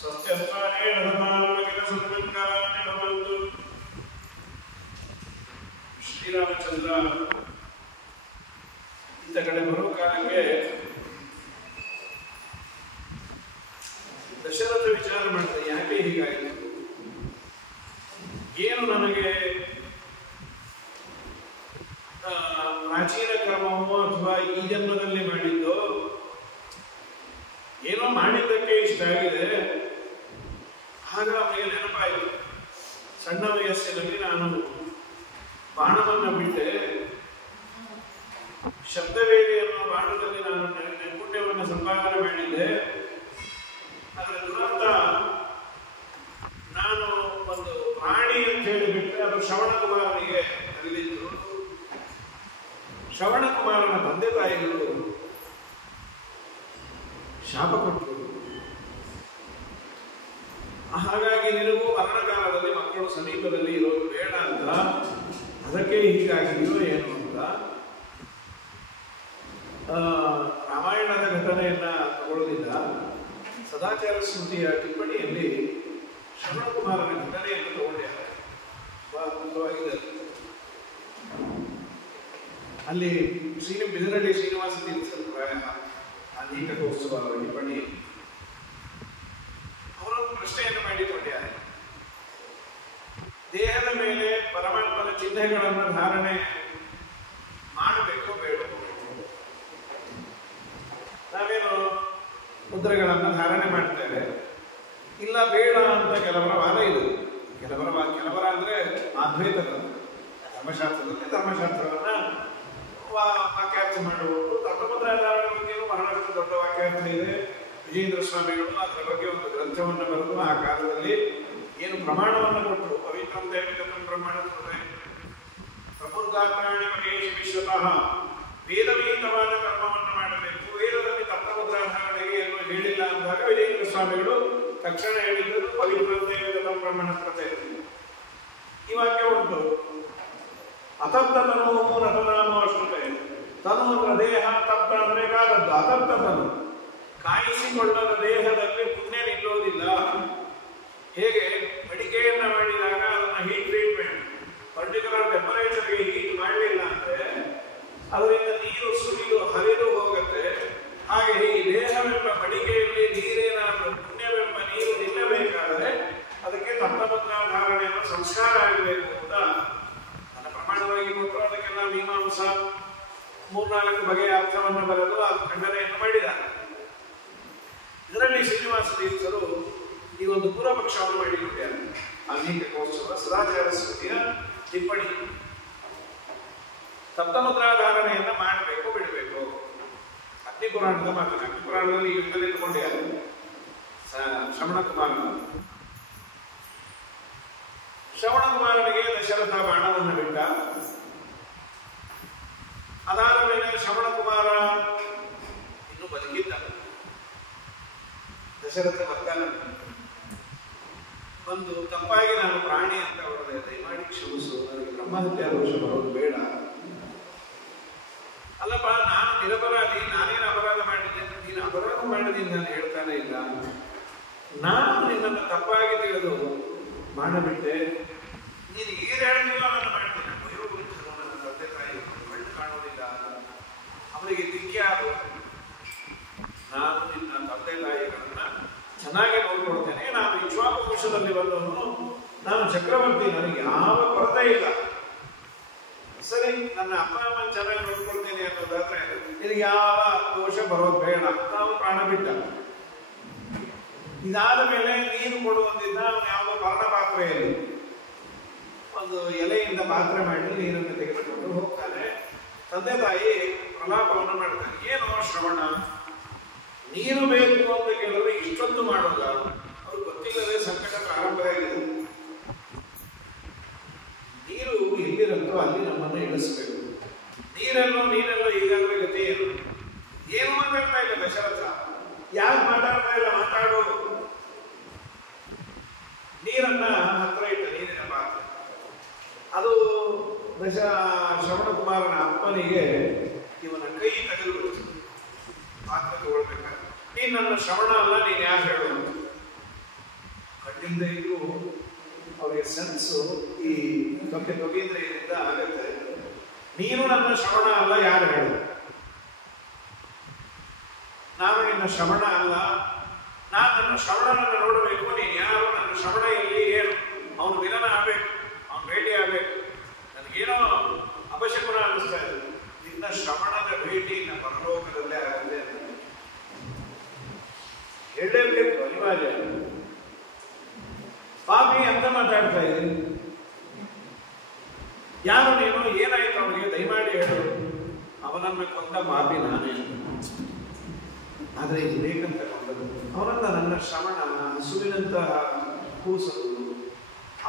ಸತ್ಯಸ್ಥಾನೇ ರಥಮಾನವಕಿಲ ಸುಮಂಗಲಾನಿ ಭವಂತು. ಶ್ರೀರಾಮಚಂದ್ರ ಇಂಥ ಕಡೆ ಬರುವ ಕಾಲಕ್ಕೆ ದಶರಥ ವಿಚಾರ ಮಾಡ್ತಾರೆ, ಯಾಕೆ ಹೀಗಾಯಿತು, ಏನು ನನಗೆ ಪ್ರಾಚೀನ ಕರ್ಮವೋ ಅಥವಾ ಈ ಜನ್ಮದಲ್ಲಿ ಮಾಡಿದ್ದೋ ಏನೋ ಮಾಡಿದ್ದಕ್ಕೆ ಇಷ್ಟ ಆಗಿದೆ. ಆಗ ಅವನಿಗೆ ನೆನಪಾಯಿತು, ಸಣ್ಣ ವಯಸ್ಸಿನಲ್ಲಿ ನಾನು ಬಾಣವನ್ನು ಬಿಟ್ಟೆ, ಶಬ್ದವೇದಿ ಅನ್ನೋ ಬಾಣದಲ್ಲಿ ನಾನು ನೈಪುಣ್ಯವನ್ನು ಸಂಪಾದನೆ ಮಾಡಿದ್ದೆ. ಅದರ ದುರಂತ ನಾನು ಒಂದು ಪ್ರಾಣಿ ಅಂತ ಹೇಳಿಬಿಟ್ರೆ ಅದು ಶ್ರವಣಕುಮಾರನಿಗೆ ತಗಲಿದ್ದು. ಶ್ರವಣಕುಮಾರನ ತಂದೆ ತಾಯಿಗಳು ಶಾಪ ಕೊಟ್ಟರು. ಹಾಗಾಗಿ ನಿನಗೂ ಮರಣಕಾಲದಲ್ಲಿ ಮಕ್ಕಳು ಸಮೀಪದಲ್ಲಿ ಇರೋದು ಬೇಡ ಅಂತ, ಅದಕ್ಕೆ ಹೀಗಾಗಿದೆಯೋ ಏನು ಅಂತ ರಾಮಾಯಣದ ಘಟನೆಯನ್ನ ತಗೊಳ್ಳೋದಿಲ್ಲ. ಸದಾಚಾರ ಸ್ಮೃತಿಯ ಟಿಪ್ಪಣಿಯಲ್ಲಿ ಶ್ರವಣಕುಮಾರನ ಘಟನೆಯನ್ನು ತಗೊಂಡಿದ್ದಾರೆ. ಅದ್ಭುತವಾಗಿದೆ. ಅಲ್ಲಿ ಬಿದರಳ್ಳಿ ಶ್ರೀನಿವಾಸ ತೀರ್ಥರು ಪ್ರಾಯ ಅನೇಕೋತ್ಸವ ಟಿಪ್ಪಣಿ ಅವರೊಂದು ಪ್ರಶ್ನೆಯನ್ನು ಮಾಡಿಕೊಂಡಿದ್ದಾರೆ. ದೇಹದ ಮೇಲೆ ಪರಮಾತ್ಮನ ಚಿಹ್ನೆಗಳನ್ನು ಧಾರಣೆ ಮಾಡಬೇಕೋ ಬೇಡ? ನಾವೇನು ಮುದ್ರೆಗಳನ್ನು ಧಾರಣೆ ಮಾಡ್ತೇವೆ, ಇಲ್ಲ ಬೇಡ ಅಂತ ಕೆಲವರ ವಾದ ಇದೆ. ಕೆಲವರ ಅಂದ್ರೆ ಅದ್ವೈತದ ಧರ್ಮಶಾಸ್ತ್ರದಲ್ಲಿ ಧರ್ಮಶಾಸ್ತ್ರವನ್ನ ವಾಕ್ಯಾರ್ಥ ಮಾಡುವುದು. ದೊಡ್ಡ ಧಾರಣೆ ಬಗ್ಗೆಯೂ ಬಹಳಷ್ಟು ದೊಡ್ಡ ವಾಕ್ಯಾರ್ಥ ಇದೆ. ವಿಜೇಂದ್ರ ಸ್ವಾಮಿಗಳು ಅದರ ಬಗ್ಗೆ ಒಂದು ಗ್ರಂಥವನ್ನು ಬರೆದು ಆ ಕಾಲದಲ್ಲಿ ಏನು ಪ್ರಮಾಣವನ್ನು ಕೊಟ್ಟರು, ಪವಿತ್ರಂ ದೇವಿಗತಂ ಬ್ರಹ್ಮಣತ್ವೇ ಪ್ರಪುರ್ಗಾತ್ರಾಣಿ ಮಹೇಶ್ ವಿಶ್ವತಃ ವೇದವೀತವಾದ ಕರ್ಮವನ್ನು ಮಾಡಬೇಕು, ವೇದದಲ್ಲಿ ತತ್ವಮುದ್ರಾಧಾರಣೆಗೆ ಏನು ಹೇಳಿಲ್ಲ ಅಂದಾಗ ವಿಜೇಂದ್ರ ಸ್ವಾಮಿಗಳು ತಕ್ಷಣ ಹೇಳಿದ್ದು ಪವಿತ್ರಂ ದೇವಿಗತಂ ಬ್ರಹ್ಮಣತ್ವೇ. ಈ ವಾಕ್ಯ ಉಂಟು, ಅತಪ್ತ ತನೋಹೋ ನಟನಾಮೋ ಅಶ್ರುತೆ. ತನು ಅಂದ್ರೆ ದೇಹ, ತಪ್ತ ಅಂದ್ರೆ ಕಾದದ್ದು. ಅತಪ್ತ ತನು ಕಾಯಿಸಿಕೊಳ್ಳದ ದೇಹದಲ್ಲಿ ಪುಣ್ಯ ನಿಲ್ಲೋದಿಲ್ಲ. ಹೇಗೆ ಅಡಿಕೆಯನ್ನ ಮಾಡಿದಾಗ ಅದನ್ನ ಹೀಟ್ ಟ್ರೀಟ್ಮೆಂಟ್ ಪರ್ಟಿಕ್ಯುಲರ್ ಟೆಂಪರೇಚರ್ಗೆ ಹೀಟ್ ಮಾಡಲಿಲ್ಲ ಅಂದ್ರೆ ಅದರಿಂದ ನೀರು ಸುರಿದು ಹರಿದು ಹೋಗುತ್ತೆ. ಹಾಗೆ ಈ ದೇಹವೆಂಬ ಮಡಿಕೆಯಲ್ಲಿ ನೀರೇನಾದರೂ ಪುಣ್ಯವೆಂಬ ನೀರು ನಿಲ್ಲಬೇಕಾದರೆ ಅದಕ್ಕೆ ತತ್ವಮುದ್ರಾಧಾರಣೆಯನ್ನು ಸಂಸ್ಕಾರ ಆಗಬೇಕು ಅಂತ ನನ್ನ ಪ್ರಮಾಣವಾಗಿ ಕೊಟ್ಟರು. ಅದಕ್ಕೆಲ್ಲ ಮೀಮಾಂಸಾ 3-4 ಬಗೆಯ ಅರ್ಥವನ್ನು ಬರೆದು ಅದು ಖಂಡನೆಯನ್ನು ಮಾಡಿದ್ದಾರೆ. ಇದರಲ್ಲಿ ಶ್ರೀನಿವಾಸ ತೀರ್ಥರು ಈ ಒಂದು ಪೂರ್ವಪಕ್ಷವನ್ನು ಮಾಡಿಕೊಂಡಿದ್ದಾರೆ. ಅನೇಕೋತ್ಸವ ಸದಾಚಾರ ಸ್ಮೃತಿಯ ಟಿಪ್ಪಣಿ. ಸಪ್ತಮುದ್ರಾಧಾರಣೆಯನ್ನ ಮಾಡಬೇಕು ಬಿಡಬೇಕು? ಅಗ್ನಿಪುರಾಣದ ಮಾತು. ಅಗ್ನಿಪುರಾಣದಲ್ಲಿ ಈ ಯುದ್ಧದಲ್ಲಿ ತಗೊಂಡಿದ್ದಾರೆ ಶ್ರವಣಕುಮಾರನಿಗೆ ದಶರಥ ಬಾಣವನ್ನು ಬಿಟ್ಟ. ಅದಾದ ಮೇಲೆ ಶ್ರವಣಕುಮಾರ ಇನ್ನು ಬದುಕಿದ್ದ. ದಶರಥ ಬರ್ತಾನ ಒಂದು ತಪ್ಪಾಗಿ ನಾನು ಪ್ರಾಣಿ ಅಂತ ಹೊರದೆ, ದಯಮಾಡಿ ಕ್ಷಮಿಸು, ನನಗೆ ಬ್ರಹ್ಮಹತ್ಯಾ ದೋಷ ಬರೋದು ಬೇಡ. ಅಲ್ಲಪ್ಪ, ನಾನು ನಿರಪರಾಧಿ, ನಾನೇನು ಅಪರಾಧ ಮಾಡಿದ್ದೇನೆ, ನೀನು ಅಪರಾಧ ಮಾಡಿದ್ದೀನಿ ನಾನು ಹೇಳ್ತಾನೆ ಇಲ್ಲ. ನಾನು ನಿನ್ನನ್ನು ತಪ್ಪಾಗಿ ತಿಳಿದು ಮಾಡಬಿಟ್ಟೆ, ನೀನು ಏನು ಹೇಳಿದಿಲ್ಲ ನಾನು ಮಾಡ್ತೇನೆ. ವಯೋವೃದ್ಧರು ನನ್ನ ತಂದೆ ತಾಯಿ ಕಣ್ಣು ಕಾಣೋದಿಲ್ಲ, ಅವರಿಗೆ ದಿಕ್ಕ್ಯಾರು. ನಾನು ನಿನ್ನ ತಂದೆ ತಾಯಿಗಳನ್ನ ಚೆನ್ನಾಗಿ ನೋಡ್ಕೊಳ್ತೇನೆ. ನಾನು ಇಕ್ಷ್ವಾಕು ವಂಶದಲ್ಲಿ ಬಂದವನು, ನಾನು ಚಕ್ರವರ್ತಿ, ನನಗೆ ಯಾವ ಕೊರತೆ ಇಲ್ಲ. ಸರಿ, ನನ್ನ ಅಪ್ಪ ಅಮ್ಮನ ಚೆನ್ನಾಗಿ ನೋಡ್ಕೊಳ್ತೇನೆ ಅನ್ನೋದಾದ್ರೆ ನಿನಗೆ ಯಾವ ದೋಷ ಬರೋದು ಬೇಡ. ನಾವು ಪ್ರಾಣ ಬಿಟ್ಟ. ಇದಾದ ಮೇಲೆ ನೀರು ಕೊಡುವಂತಿದ್ದ ಅವನು ಯಾವುದೋ ಪರ್ಣ ಪಾತ್ರೆಯಲ್ಲಿ ಒಂದು ಎಲೆಯಿಂದ ಪಾತ್ರೆ ಮಾಡಿ ನೀರನ್ನು ತೆಗೆದುಕೊಂಡು ಹೋಗ್ತಾನೆ. ತಂದೆ ತಾಯಿ ಪ್ರಲಾಪವನ್ನು ಮಾಡ್ತಾನೆ. ಏನೋ ಶ್ರವಣ, ನೀರು ಬೇಕು ಅಂತ ಕೇಳಿದ್ರೆ ಇಷ್ಟೊಂದು ಮಾಡೋದ? ಅವ್ರು ಗೊತ್ತಿಲ್ಲದೆ ಸಂಕಟ ಪ್ರಾರಂಭ ಆಗಿದೆ. ನೀರು ಎಲ್ಲಿರುತ್ತೋ ಅಲ್ಲಿ ನಮ್ಮನ್ನು ಇಳಿಸ್ಬೇಕು. ನೀರೆಲ್ಲೋ ಈಗಾಗಲೇ ಗತಿ ಏನು ಮಾತಾಡ್ತಾ ಇಲ್ಲ ದಶರಥ. ಯಾಕೆ ಮಾತಾಡ್ತಾ ಇಲ್ಲ? ಮಾತಾಡೋದು. ನೀರನ್ನ ಹತ್ರ ಇಟ್ಟ, ನೀರಿನ ಪಾತ್ರ. ಅದು ಶ್ರವಣಕುಮಾರನ ಅಪ್ಪನಿಗೆ ಇವನ ಕೈ ತೆಗೆದು ಪಾತ್ರ ತಗೊಳ್ಬೇಕಾದ್ರೆ, ನೀನು ನನ್ನ ಶ್ರವಣ ಅಲ್ಲ, ನೀನು ಯಾರು ಹೇಳುವಂತ. ಇಲ್ಲದೆ ಇದ್ರು ಅವರಿಗೆ ಸೆನ್ಸು ಈ ತೊಗೀಂದ್ರಿಯದಿಂದ ಆಗತ್ತೆ. ನೀನು ನನ್ನ ಶ್ರವಣ ಅಲ್ಲ, ಯಾರು ಹೇಳು? ನಾನು ನಿನ್ನ ಶ್ರವಣ ಅಲ್ಲ, ನಾನು ನನ್ನ ಶ್ರವಣನನ್ನು ನೋಡಬೇಕು. ನೀನು ಯಾರು? ನನ್ನ ಶ್ರವಣ ಇಲ್ಲಿ ಏನು? ಅವನು ವಿಲನ ಆಗ್ಬೇಕು, ಅವನು ಭೇಟಿ ಆಗ್ಬೇಕು. ನನಗೇನೋ ಅಪಶಕುನ ಅನ್ನಿಸ್ತಾ ಇದೆ. ನಿನ್ನ ಶ್ರವಣದ ಭೇಟಿ ನನ್ನ ಪರಲೋಕದಲ್ಲೇ ಆಗುತ್ತೆ ಅಂತ ಹೇಳಲೇಬೇಕು, ಅನಿವಾರ್ಯ. ಪಾಪಿ ಅಂತ ಮಾತಾಡ್ತಾ ಇದ್ದೀನಿ. ಯಾರು ನೀನು? ಏನಾಯ್ತು ಅವನಿಗೆ? ದಯಮಾಡಿ ಹೇಳು. ಅವನನ್ನು ಕೊಂದ ಪಾಪಿ ನಾನೇ. ಆದರೆ ಇದು ಬೇಕಂತ ಕೊಂಡದ್ದು. ಅವನನ್ನ ನನ್ನ ಶ್ರವಣ ಹಸುವಿನಂತಹ ಕೂಸಲು.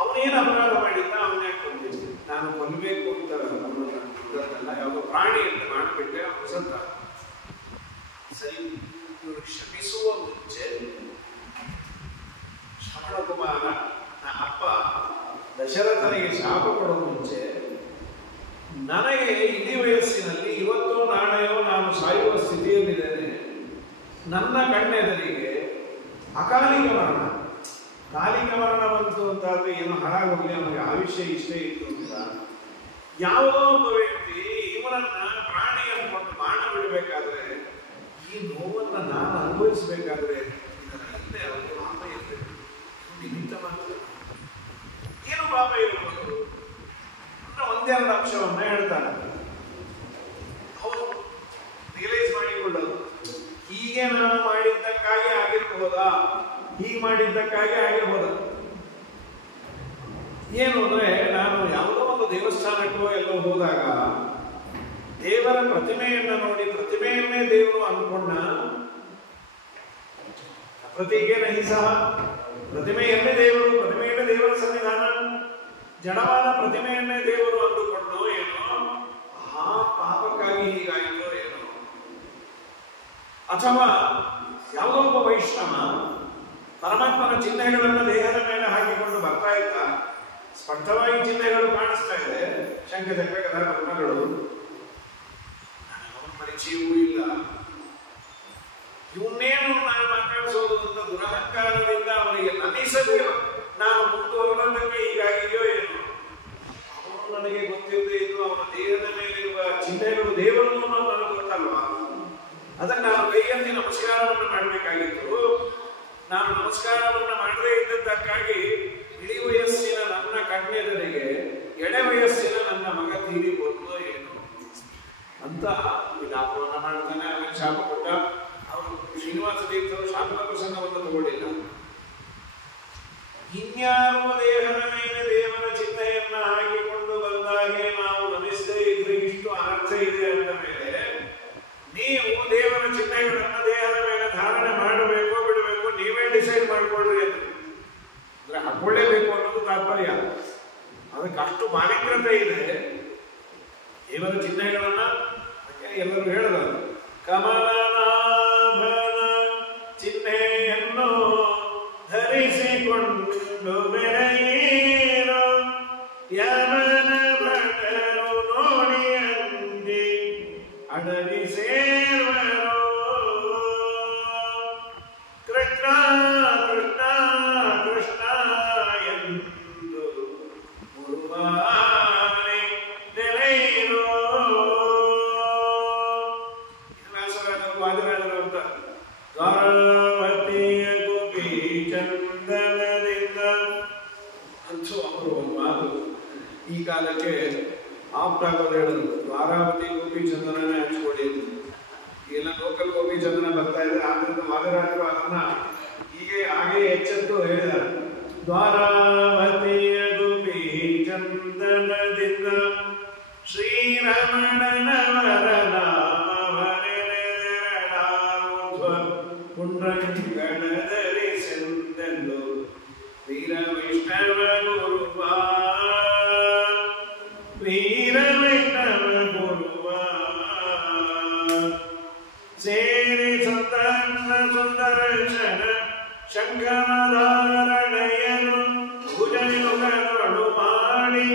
ಅವನೇನು ಅಪರಾಧ ಮಾಡಿದ್ದ? ಅವನೇ ಕೊಂದಿದ್ದೆ. ನಾನು ಕೊಲ್ಲಬೇಕು ಅಂತ ಅವನಲ್ಲ, ಯಾವುದೋ ಪ್ರಾಣಿ ಅಂತ ಮಾಡಿಬಿಟ್ಟೆ. ಅವನು ಸತ್ತ. ಸರಿ, ಇವರು ಕ್ಷಮಿಸುವ ಮುಂಚೆ ಶ್ರವಣ ಕುಮಾರ ಅಪ್ಪ ದಶರಥನಿಗೆ ಶಾಪ ಕೊಡುವ ಮುಂಚೆ ನನಗೆ ಇಡೀ ವಯಸ್ಸಿನಲ್ಲಿ ಇವತ್ತೋ ನಾಳೆಯೋ ನಾನು ಸಾಯುವ ಸ್ಥಿತಿಯಲ್ಲಿದ್ದೇನೆ. ನನ್ನ ಕಣ್ಣೆದರಿಗೆ ಅಕಾಲಿಕ ಮರಣ, ಕಾಲಿಕ ಮರಣ ಬಂತು ಅಂತಾದ್ರೆ ಏನು ಹಾಳಾಗೋಗ್ಲಿ, ಅವನಿಗೆ ಆಯುಷ್ಯ ಇಷ್ಟೇ ಇತ್ತು ಅಂತ ಯಾವುದೋ ಒಬ್ಬ ವ್ಯಕ್ತಿ ಇವನನ್ನ ಪ್ರಾಣಿ ಅನ್ಕೊಂಡು ಬಾಣ ಬಿಡಬೇಕಾದ್ರೆ, ಈ ನೋವನ್ನು ನಾನು ಅನುಭವಿಸಬೇಕಾದ್ರೆ ಇದರ ಹಿಂದೆ ಅವನು ಪಾಪ ಇರಬೇಕು. ನಿಮಿತ್ತ ಮಾತ್ರ ಏನು ಪಾಪ ಇರಬಹುದು? ಒಂದೆರಡು ಅಂಶವನ್ನ ಹೇಳ್ತಾನೆ. ಅವರು ರಿಯಲೈಸ್ ಮಾಡಿಕೊಳ್ಳೋದು, ಹೀಗೆ ನಾನು ಮಾಡಿದ್ದಕ್ಕಾಗಿ ಆಗಿರಬಹುದಾ, ಹೀಗೆ ಮಾಡಿದ್ದಕ್ಕಾಗಿ ಆಗಿರಬಹುದು. ಏನು ಅಂದ್ರೆ, ನಾನು ಯಾವುದೋ ಒಂದು ದೇವಸ್ಥಾನಕ್ಕೋ ಎಲ್ಲೋ ಹೋದಾಗ ದೇವರ ಪ್ರತಿಮೆಯನ್ನ ನೋಡಿ ಪ್ರತಿಮೆಯನ್ನೇ ದೇವರು ಅನ್ಕೊಂಡ. ಪ್ರತಿಗೆ ನಹಿ ಸಹ, ಪ್ರತಿಮೆಯನ್ನೇ ದೇವರು, ಪ್ರತಿಮೆಯನ್ನೇ ದೇವರ ಸನ್ನಿಧಾನ, ಜಡವಾದ ಪ್ರತಿಮೆಯನ್ನೇ ದೇವರು ಅಂದುಕೊಂಡು ಏನೋ ಆ ಪಾಪಕ್ಕಾಗಿ ಹೀಗಾಯಿತೋ ಏನೋ. ಅಥವಾ ಯಾವುದೋ ಒಬ್ಬ ವೈಷ್ಣವ ಪರಮಾತ್ಮನ ಚಿಹ್ನೆಗಳನ್ನು ದೇಹದ ಮೇಲೆ ಹಾಕಿಕೊಂಡು ಬರ್ತಾ ಇದ್ದ. ಸ್ಪಷ್ಟವಾಗಿ ಚಿಹ್ನೆಗಳು ಕಾಣಿಸ್ತಾ ಇದೆ, ಶಂಖ ಚಕ್ರ ಗದಾ ಪದ್ಮಗಳು. ಅವನ ಪರಿಚಯವೂ ಇಲ್ಲ. ಇವನ್ನೇನು ನಾನು ಮಾತಾಡಿಸೋದು ಅಂತ ದುರಹಂಕಾರದಿಂದ ಅವನಿಗೆ ನಮಿಸಬೇಕು. ನಾನು ಮುಂದುವರೆದಕ್ಕೆ ಹೀಗಾಗಿಯೋ ಏನು. ಅವನು ನನಗೆ ಗೊತ್ತಿಲ್ಲದೆ ಇದ್ದು ಅವನ ದೇಹದ ಮೇಲಿರುವ ಚಿಹ್ನೆಗಳು ದೇವರು ಅನ್ನೋದು ನನಗೆ ಗೊತ್ತಲ್ವಾ. ಅದಕ್ಕೆ ನಾನು ಕೈಯಲ್ಲಿ ನಮಸ್ಕಾರವನ್ನು ಮಾಡಬೇಕಾಗಿತ್ತು. ನಾನು ನಮಸ್ಕಾರವನ್ನು ಮಾಡದೇ ಇದ್ದದ್ದಕ್ಕಾಗಿ ಇಳಿ ವಯಸ್ಸಿನ ನನ್ನ ಕಣ್ಣೆದರಿಗೆ ಎಳೆ ವಯಸ್ಸಿನ ನನ್ನ ಮಗ ತೀರಿ ಹೋದ್ಲು ಏನು ಅಂತ ವಿಲಾಪವನ್ನು ಮಾಡ್ತಾನೆ. ಆಮೇಲೆ ಶಾಪ ಕೊಟ್ಟ. ಅವರು ಶ್ರೀನಿವಾಸ ತೀರ್ಥರು ಶಾಪದ ಪ್ರಸಂಗವನ್ನು ತಗೊಂಡಿಲ್ಲ. ಇನ್ಯಾರೋ ದೇಹದ ಮೇಲೆ ದೇವರ ಚಿಹ್ನೆಯನ್ನ ಹಾಕಿಕೊಂಡು ಬಂದಾಗೆ ನಾವು ನಮಿಸದೇ ಇದ್ರೆ ಇಷ್ಟು ಅರ್ಥ ಇದೆ ಅಂದ ಮೇಲೆ, ನೀವು ದೇವರ ಚಿಹ್ನೆಗಳನ್ನ ದೇಹದ ಮೇಲೆ ಧಾರಣೆ ಮಾಡಬೇಕೋ ಬಿಡಬೇಕು ನೀವೇ ಡಿಸೈಡ್ ಮಾಡ್ಕೊಳ್ರಿ ಅಂತ. ಅಂದ್ರೆ ಹಾಕೊಳ್ಳೇಬೇಕು ಅನ್ನೋದು ತಾತ್ಪರ್ಯ. ಅದಕ್ಕೆ ಅಷ್ಟು ಮಾಲಿನ್ಯತೆ ಇದೆ ದೇವರ ಚಿಹ್ನೆಗಳನ್ನ. ಎಲ್ಲರೂ ಹೇಳಿದ್ರು, ಕಮಲನಾಭನ ಚಿಹ್ನೆಯನ್ನು ಧರಿಸಿಕೊಂಡು ಬೆರೆಯೇರೋ ಯಮನ ಭಟರು ನೋಡಿ ಅಂದಿ ಅಡವಿ ಸೇರುವರು. ಕೃಷ್ಣ ಕೃಷ್ಣ ಕೃಷ್ಣ ಎಂದು ಮುರುವಾನೆ ನೆಲೆಯಿರೋ. ವಾದಿರಾಜರು ಅಂತ ದ್ವಾರಾವತಿಯ ಗೋಪಿ ಚಂದನದಿಂದ ಅಂತೂ ಅವರು ಒಂದು ಮಾತು ಈ ಕಾಲಕ್ಕೆ ಆಪ್ಟಾಗೋದು ಹೇಳಿದ್ರು. ದ್ವಾರಾವತಿ ಗೋಪಿ ಚಂದನನೇ ಹಂಚ್ಕೊಡಿ. ಎಲ್ಲ ಲೋಕಲ್ ಗೋಪಿ ಚಂದನ ಬರ್ತಾ ಇದ್ರೆ ಆದ್ರಿಂದ ವಾದಿರಾಜರು ಅದನ್ನ ಹಾಗೆ ಎಚ್ಚೆತ್ತು ಹೇಳಿದ್ದಾರೆ. ದ್ವಾರಾವತಿಯ ಗೋಪಿ ಚಂದನದಿಂದ ಶ್ರೀರಮಣನವರ ಪುಂಡ್ರಂಗಣಧರಿಸೆಂದೆಂದು ವೀರ ವೈಷ್ಣವ ಗುರುವ ವೀರ ವೈಷ್ಣವ ಗುರುವ ಸೇರಿ ಸಂತನ್ನ ಸುಂದರಶನ ಶಂಕರಧಾರಣೆಯನು ಭುಜಯುಗಗಳು ಮಾಡಿ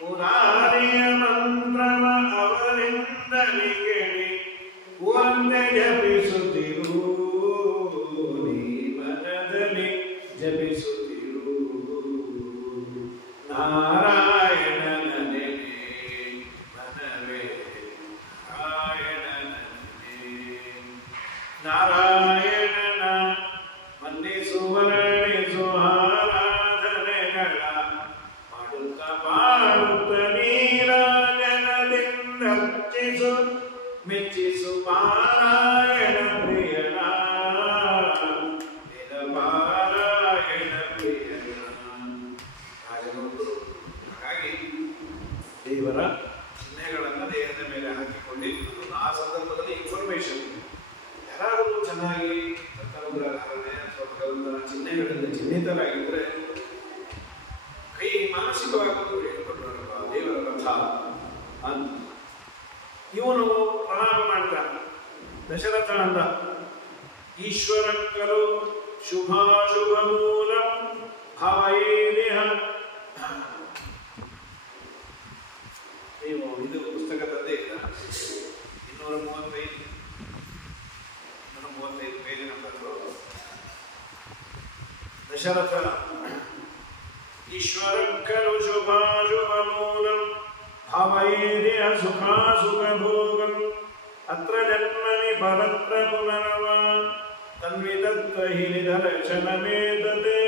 ಪುರಾರಿಯ ಮಂತ್ರವ ಅವರಿಂದಲೇ ಕೇಳಿ ಒಂದೇ ಜಪಿಸುತ್ತಿರು, ನೀ ಮನದಲ್ಲಿ ಜಪಿಸುತ್ತಿರು. ನಾರಾಯಣನ ನೆನೆ ಮನವೇ ನಾರಾಯಣನ ನೆನೆ ನಾರಾಯಣನ ಮನ್ನಿಸುವರಣಿಸು ಆರಾಧನೆಗಳ ಮಾಡುತ್ತ ಪಾಡುತ್ತ ನೀರಾಜನದಿಂದರ್ಚಿಸು ಮೆಚ್ಚಿಸು ಪಾರಾಯಣ ಪ್ರಿಯನ ಪಾರಾಯಣ ಪ್ರಿಯನ ರಾಜನೊಬ್ಬರು. ಹಾಗಾಗಿ ದೇವರ ಚಿಹ್ನೆಗಳನ್ನು ದೇಹದ ಮೇಲೆ ಹಾಕಿಕೊಂಡಿದ್ದು ಆ ಸಂದರ್ಭದಲ್ಲಿ ಇನ್ಫಾರ್ಮೇಶನ್ ಯಾರಾದರೂ ಚೆನ್ನಾಗಿ ಧಾರಣೆ ಅಥವಾ ಭಗವಂತನ ಚಿಹ್ನೆಗಳಿಂದ ಚಿಹ್ನಿತರಾಗಿದ್ದರೆ ಕೈ ಮಾನಸಿಕವಾಗಿ ಹೇಳ್ಕೊಟ್ಟವರಪ್ಪ ದೇವರ ರಥ ಅಂತ ಇವನು ಪ್ರಣಾಮ ಮಾಡ್ತಾನೆ. ದಶರಥ ಅಂದ ಈಶ್ವರಕ್ಕರು ಶುಭಾಶುಭ ಮೂಲ ಭಾವೈದೇಹ. ನೀವು ಇದು ಪುಸ್ತಕ ತಂದೆ 235 ಪೇಜಿನ ಪತ್ರ. ದಶರಥ ಈಶ್ವರಕ್ಕರು ಶುಭಾಶುಭ ಮೂಲಂ ಭಾವೈದೇಹ ಸುಖಾಸುಖ ಭೋಗಂ ಅತ್ರ ಜನ್ಮನಿ ಪರತ್ರ ಪುನರವ ತನ್ವಿದತ್ತ ಹಿ ನಿದರ್ಶನಮೇತತೆ.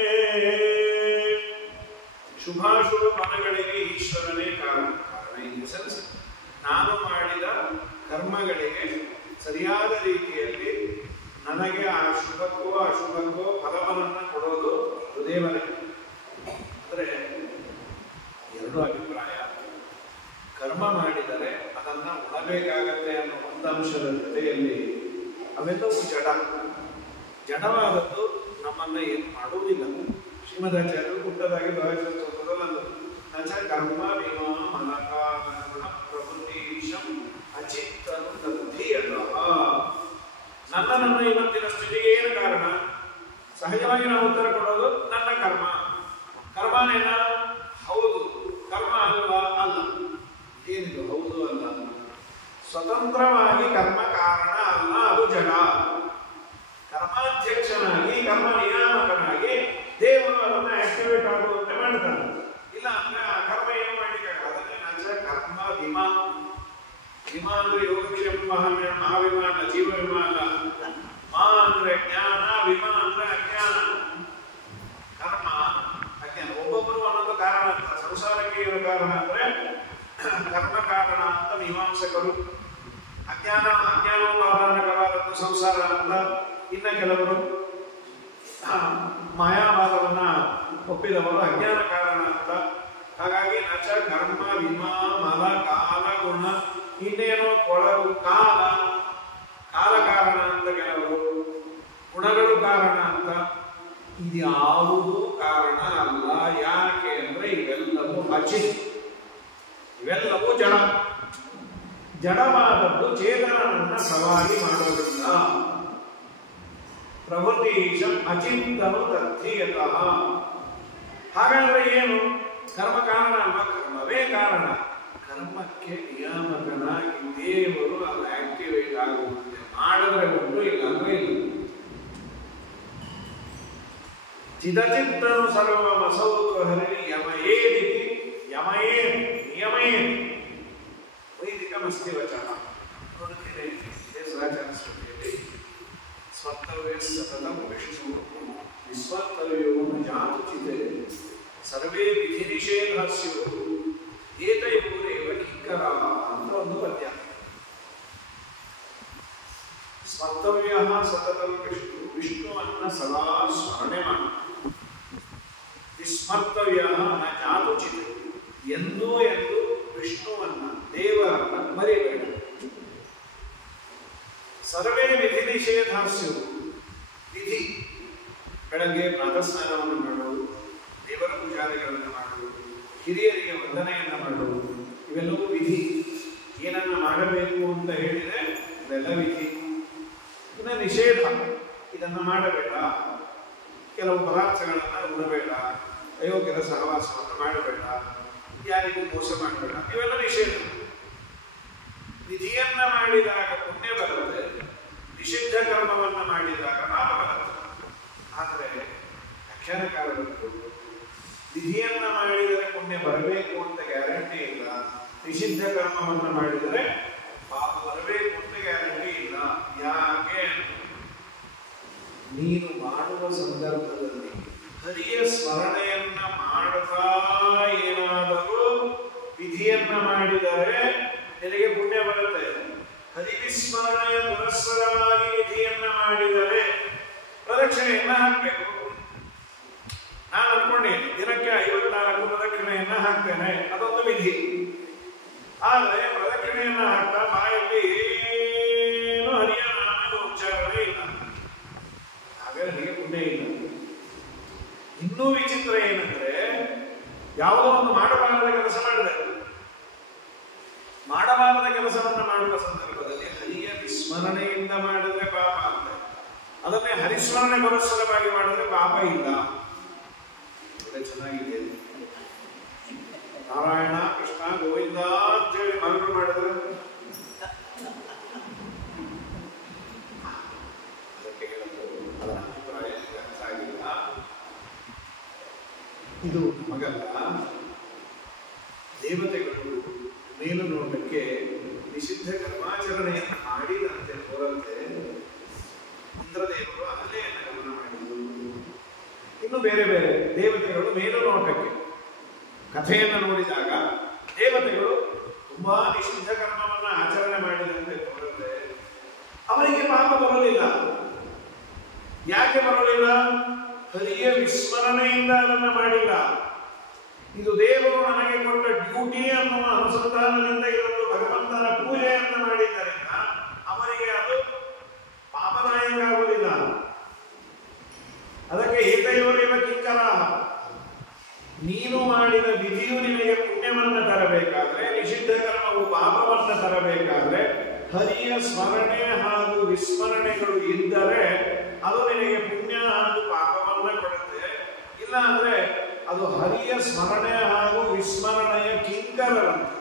ಶುಭಾಶುಭ ಫಲಗಳಿಗೆ ಈಶ್ವರನೇ ಕಾರಣ. ಇನ್ ದ ಸೆನ್ಸ್ ನಾನು ಮಾಡಿದ ಕರ್ಮಗಳಿಗೆ ಸರಿಯಾದ ರೀತಿಯಲ್ಲಿ ನನಗೆ ಆ ಶುಭಕ್ಕೋ ಅಶುಭಕ್ಕೋ ಫಲವನ್ನು ಕೊಡೋದು ದೇವರೇ. ಅಂದರೆ ಎರಡು ಅಭಿಪ್ರಾಯ. ಕರ್ಮ ಮಾಡಿದರೆ ಅದನ್ನು ಉಣಬೇಕಾಗತ್ತೆ ಅನ್ನೋ ಒಂದು ಅಂಶದ ಜೊತೆಯಲ್ಲಿ ಅವೆಲ್ಲವೂ ಜಡವಾದದ್ದು ನಮ್ಮನ್ನ ಏನು ಮಾಡುವುದಿಲ್ಲ. ಶ್ರೀಮದಾಚಾರ್ಯರು ಪುಟ್ಟದಾಗಿ ಭಾವಿಸುತ್ತದೆ ನಚ ಕರ್ಮ ವಿಮಾ ಮನಕಾರಣ ಪ್ರಭುತೀಶಂ ಅಚಿತ್ತನು ತದ್ಧೀಯತಃ. ನನ್ನ ಇವತ್ತಿನ ಸ್ಥಿತಿಗೆ ಏನು ಕಾರಣ? ಸಹಜವಾಗಿ ನಾವು ಉತ್ತರ ಕೊಡೋದು ನನ್ನ ಕರ್ಮ. ಕರ್ಮನೇನ? ಹೌದು. ಕರ್ಮ ಅಲ್ವಾ? ಅಲ್ಲ. ಏನಿದು ಹೌದು ಅಲ್ಲ? ಸ್ವತಂತ್ರವಾಗಿ ಕರ್ಮ ಕಾರಣ ಅಲ್ಲ, ಅದು ಜಡ. ಕರ್ಮಾಧ್ಯಕ್ಷನಾಗಿ ಕರ್ಮ ನಿಯಾಮಕನಾಗಿ ದೇವರು ಅದನ್ನು ಆಕ್ಟಿವೇಟ್ ಆಗುವಂತೆ ಮಾಡ್ತಾನೆ. ಇಲ್ಲ ಅಂದ್ರೆ ಆ ಕರ್ಮ ಏನು ಮಾಡಲಿಕ್ಕಾಗಲ್ಲ. ಅದನ್ನೇ ನಚ ಕರ್ಮ ವಿಮಾ. ವಿಮಾ ಅಂದ್ರೆ ಯೋಗಕ್ಷೇಮ ಮಹಾವಿಮಾನ, ಜೀವ ವಿಮಾನ. ಮಾ ಅಂದ್ರೆ ಜ್ಞಾನ, ವಿಮಾ ಅಂದ್ರೆ ಅಜ್ಞಾನ. ಕರ್ಮ ಅಜ್ಞಾನ. ಒಬ್ಬೊಬ್ಬರು ಒಂದೊಂದು ಕಾರಣ ಅಂತ. ಸಂಸಾರಕ್ಕೆ ಇರೋ ಕಾರಣ ಅಂದ್ರೆ ಕರ್ಮ ಕಾರಣ ಅಂತ ಮೀಮಾಂಸಕರು. ಅಜ್ಞಾನೋಪಾದಾನಕವಾದದ್ದು ಸಂಸಾರ ಅಂತ ಇನ್ನ ಕೆಲವರು. ಮಾಯಾವಾದವನ್ನ ಒಪ್ಪಿದವರು ಅಜ್ಞಾನ ಕಾರಣ ಅಂತ. ಹಾಗಾಗಿ ನಚ ಕರ್ಮ ವಿಮಾ ಮಲ ಕಾಲ ಗುಣ ಇನ್ನೇನೋ ಕೊಳಗು ಕಾಲ ಕಾರಣ ಅಂತ ಕೆಲವರು, ಗುಣಗಳು ಕಾರಣ ಅಂತ. ಇದ್ಯಾವುದೂ ಕಾರಣ ಅಲ್ಲ. ಯಾಕೆ ಅಂದ್ರೆ ಇವೆಲ್ಲವೂ ಅಚಿತ್, ಇವೆಲ್ಲವೂ ಜಡ. ಜಡವಾದದ್ದು ಚೇತನವನ್ನ ಸವಾರಿ ಮಾಡೋದಿಲ್ಲ. ಪ್ರಭುತೀಶಂ ಅಚಿಂತನು ತದ್ಧೀಯತಃ. ಹಾಗಾದ್ರೆ ಏನು? ಕರ್ಮ ಕಾರಣ ಅಲ್ವಾ? ಕರ್ಮವೇ ಕಾರಣ. ಕರ್ಮಕ್ಕೆ ನಿಯಾಮಕನಾಗಿ ದೇವರು ಅದು ಆಕ್ಟಿವೇಟ್ ಆಗುವಂತೆ ಮಾಡಿದ್ರೆ ಉಂಟು, ಇಲ್ಲ ಅಂದ್ರೆ ಇಲ್ಲ. ಚಿದಚಿತ್ತನು ಸರ್ವಮಸೌ ಹರಿ ಯಮಯೇದಿತಿ. ಯಮಯೇನ್ ನಿಯಮಯೇನ್ ವೈದಿಕಮಸ್ತಿ ವಚನ. ನೋಡುತ್ತೇನೆ ಸದಾಚಾರ ಸ್ತುತಿಯಲ್ಲಿ ಸ್ವರ್ತವ್ಯ ಸತತಂ ವಿಷ್ಣು ವಿಸ್ವರ್ತವ್ಯೋ ನ ಜಾತುಚಿತೆ ಸರ್ವೇ ವಿಧಿ ನಿಷೇಧಾಸ್ಯೋ ಏತೈಪೂರೇವ ಕಿಂಕರ ಅಂತ ಒಂದು ಪದ್ಯ. ಸ್ವರ್ತವ್ಯ ಸತತಂ ವಿಷ್ಣು, ವಿಷ್ಣುವನ್ನ ಸದಾ ಸ್ಮರಣೆ ಮಾಡಿ. ವಿಸ್ಮರ್ತವ್ಯ ನ ಜಾತುಚಿತೆ, ಎಂದೂ ಎಂದು ವಿಷ್ಣುವನ್ನ ದೇವರನ್ನ ಮರಿಬೇಡ. ಸರ್ವೇ ವಿಧಿ ನಿಷೇಧಾಸ್ಯು. ವಿಧಿ ಬೆಳಗ್ಗೆ ಪ್ರಾತಃಸ್ನಾನವನ್ನು ಮಾಡುವುದು, ದೇವರ ಪೂಜಾದಿಗಳನ್ನು ಮಾಡುವುದು, ಹಿರಿಯರಿಗೆ ವಂದನೆಯನ್ನು ಮಾಡುವುದು, ಇವೆಲ್ಲವೂ ವಿಧಿ. ಏನನ್ನ ಮಾಡಬೇಕು ಅಂತ ಹೇಳಿದರೆ ಇವೆಲ್ಲ ವಿಧಿ. ಇನ್ನು ನಿಷೇಧ, ಇದನ್ನು ಮಾಡಬೇಡ, ಕೆಲವು ಪದಾರ್ಥಗಳನ್ನು ಉಣಬೇಡ, ಅಯೋಗ್ಯರ ಸಹವಾಸವನ್ನು ಮಾಡಬೇಡ, ಯಾರಿಗೂ ಮೋಸ ಮಾಡಬೇಡ, ಇವೆಲ್ಲ ನಿಷೇಧ. ವಿಧಿಯನ್ನ ಮಾಡಿದಾಗ ಪುಣ್ಯ ಬರುತ್ತೆ, ನಿಷಿದ್ಧ ಕರ್ಮವನ್ನು ಮಾಡಿದಾಗ ಪಾಪ ಬರುತ್ತೆ. ಆದರೆ ವ್ಯಾಖ್ಯಾನಕಾರರು ವಿಧಿಯನ್ನ ಮಾಡಿದರೆ ಪುಣ್ಯ ಬರಬೇಕು ಅಂತ ಗ್ಯಾರಂಟಿ ಇಲ್ಲ, ನಿಷಿದ್ಧ ಕರ್ಮವನ್ನು ಮಾಡಿದರೆ ಪಾಪ ಬರಬೇಕು ಅಂತ ಗ್ಯಾರಂಟಿ ಇಲ್ಲ. ಯಾಕೆ? ನೀನು ಮಾಡುವ ಸಂದರ್ಭದಲ್ಲಿ ಹರಿಯ ಸ್ಮರಣೆಯನ್ನ ಮಾಡ್ತಾ ಏನಾದರೂ ವಿಧಿಯನ್ನ ಮಾಡಿದರೆ ನಿನಗೆ ಪುಣ್ಯ ಬರುತ್ತೆ. ಹರಿವಿಸ್ಮರಣೆಯ ಪುರಸ್ಸರವಾಗಿ ವಿಧಿಯನ್ನ ಮಾಡಿದರೆ ಪ್ರದಕ್ಷಿಣೆಯನ್ನ ಹಾಕಬೇಕು. ನಾನು ಅನ್ಕೊಂಡೇನೆ ದಿನಕ್ಕೆ 54 ಪ್ರದಕ್ಷಿಣೆಯನ್ನ ಹಾಕ್ತೇನೆ, ಅದೊಂದು ವಿಧಿ. ಆದರೆ ಪ್ರದಕ್ಷಿಣೆಯನ್ನ ಹಾಕ್ತಾ ಬಾಯಲ್ಲಿ ಏನು ಹರಿಯ ನಾಮದ ಉಚ್ಚಾರಣೆ ಇಲ್ಲ, ಹಾಗೆ ನನಗೆ ಪುಣ್ಯ ಇಲ್ಲ. ಇನ್ನೂ ವಿಚಿತ್ರ ಏನಂದ್ರೆ, ಯಾವುದೋ ಒಂದು ಮಾಡಬಾರದ ಕೆಲಸ ಮಾಡಿದೆ, ಮಾಡಬಾರದ ಕೆಲಸವನ್ನ ಮಾಡುವ ಸಂದರ್ಭದಲ್ಲಿ ಹರಿಯ ವಿಸ್ಮರಣೆಯಿಂದ ಮಾಡಿದ್ರೆ ಪಾಪ ಅಂತ, ಅದನ್ನೇ ಹರಿಸ್ಮರಣೆ ಪುರಸ್ಸರವಾಗಿ ಮಾಡಿದ್ರೆ ಪಾಪ ಇಲ್ಲ. ಚೆನ್ನಾಗಿದೆ. ನಾರಾಯಣ ಕೃಷ್ಣ ಗೋವಿಂದ ಅಂತೇಳಿ ಮರಳು ಮಾಡಿದ್ರೆ ಅದಕ್ಕೆ ಅದರ ಅಭಿಪ್ರಾಯ ಅರ್ಥ ಆಗಿಲ್ಲ. ಇದು ನಮಗಲ್ಲ, ದೇವತೆಗಳು ಮೇಲು ನೋಟಕ್ಕೆ ನಿಷಿದ್ಧ ಕರ್ಮಾಚರಣೆಯನ್ನು ಮಾಡಿದಂತೆ ತೋರಂತೆ ಇಂದ್ರದೇವರು ಅಹಲ್ಯೆಯನ್ನು ಗಮನ ಮಾಡಿದರು. ಇನ್ನು ಬೇರೆ ಬೇರೆ ದೇವತೆಗಳು ಮೇಲು ನೋಟಕ್ಕೆ ಕಥೆಯನ್ನು ನೋಡಿದಾಗ ದೇವತೆಗಳು ತುಂಬಾ ನಿಷಿದ್ಧ ಕರ್ಮವನ್ನು ಆಚರಣೆ ಮಾಡಿದಂತೆ ತೋರುತ್ತೆ. ಅವರಿಗೆ ಪಾಪ ಬರಲಿಲ್ಲ. ಯಾಕೆ ಬರಲಿಲ್ಲ? ಹರಿಯ ವಿಸ್ಮರಣೆಯಿಂದ ಅದನ್ನು ಮಾಡಿಲ್ಲ. ಇದು ದೇವರು ನನಗೆ ಕೊಟ್ಟ ಡ್ಯೂಟಿ ಅನ್ನುವ ಅನುಸಂಧಾನದಿಂದ ಇದೊಂದು ಭಗವಂತನ ಪೂಜೆಯನ್ನು ಮಾಡಿದ್ದರಿಂದ ಅವರಿಗೆ ಅದು ಪಾಪದಾಯಕ ಆಗುವುದಿಲ್ಲ. ಅದಕ್ಕೆ ಏತಯೋರೇವ ಕಿಂಕರಾಹ, ನೀನು ಮಾಡಿದ ವಿಧಿಯು ನಿನಗೆ ಪುಣ್ಯವನ್ನು ತರಬೇಕಾದ್ರೆ, ನಿಷಿದ್ಧ ಕರ್ಮವು ಪಾಪವನ್ನು ತರಬೇಕಾದ್ರೆ ಹರಿಯ ಸ್ಮರಣೆ ಹಾಗೂ ವಿಸ್ಮರಣೆಗಳು ಇದ್ದರೆ ಅದು ನಿನಗೆ ಪುಣ್ಯ ಹಾಗೂ ಪಾಪವನ್ನ ಕೊಡುತ್ತೆ. ಇಲ್ಲ ಅಂದ್ರೆ ಅದು ಹರಿಯ ಸ್ಮರಣೆ ಹಾಗೂ ವಿಸ್ಮರಣೆಯ ಕಿಂಕರರಂತೆ.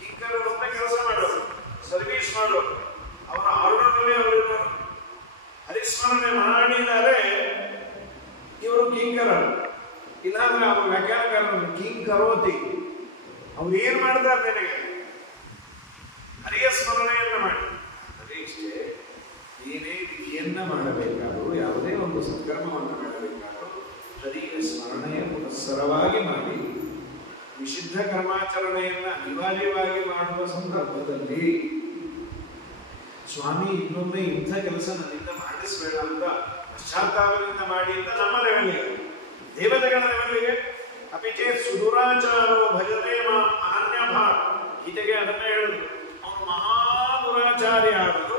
ಕಿಂಕರರು ಅಂತ ಕೆಲಸ ಮಾಡೋರು, ಸರ್ವಿಸ್ ಮಾಡೋರು, ಅವರ ಆರ್ಡರ್ನಲ್ಲಿ ಅವರು ಹರಿಸ್ಮರಣೆ ಮಾಡಿದರೆ ಇವರು ಕಿಂಕರರು. ಇಲ್ಲಾಂದ್ರೆ ಅವರು ವ್ಯಾಖ್ಯಾನಕಾರರು ಕಿಂಕರೋತಿ, ಅವ್ರು ಏನ್ ಮಾಡ್ತಾರೆ ನಿನಗೆ ಹರಿಯ ಸ್ಮರಣೆಯನ್ನ ಮಾಡಿ. ಅದೇ ಇಷ್ಟೇ, ನೀನೇ ವಿಧಿಯನ್ನ ಮಾಡಬೇಕಾದರೂ ಯಾವುದೇ ಒಂದು ಸತ್ಕರ್ಮವನ್ನು ಮಾಡಬೇಕಾದರೂ ಹರಿಯ ಸ್ಮರಣೆಯ ಪುರಸ್ಸರವಾಗಿ ಮಾಡಿ, ನಿಷಿದ್ಧ ಕರ್ಮಾಚರಣೆಯನ್ನ ಅನಿವಾರ್ಯವಾಗಿ ಮಾಡುವ ಸಂದರ್ಭದಲ್ಲಿ ಸ್ವಾಮಿ ಇನ್ನೊಮ್ಮೆ ಇಂಥ ಕೆಲಸ ನನ್ನಿಂದ ಮಾಡಿಸ್ಬೇಡ ಅಂತ ಪಶ್ಚಾತ್ತಾಪದಿಂದ ಮಾಡಿ ಅಂತ ನಮ್ಮ ಲೆವೆಲ್ಲಿಗೆ, ದೇವತೆಗಳ ಲೆವೆಲ್ಲಿಗೆ ಅಪಿಚೇತ್ ಸುದುರಾಚಾರೋ ಭಜತೆ ಮಾಂ ಅನನ್ಯ ಭಾವ, ಗೀತೆಗೆ ಅದನ್ನ ಹೇಳಿದ್ರು. ಅವನು ಮಹಾ ದುರಾಚಾರ್ಯ ಆದರೂ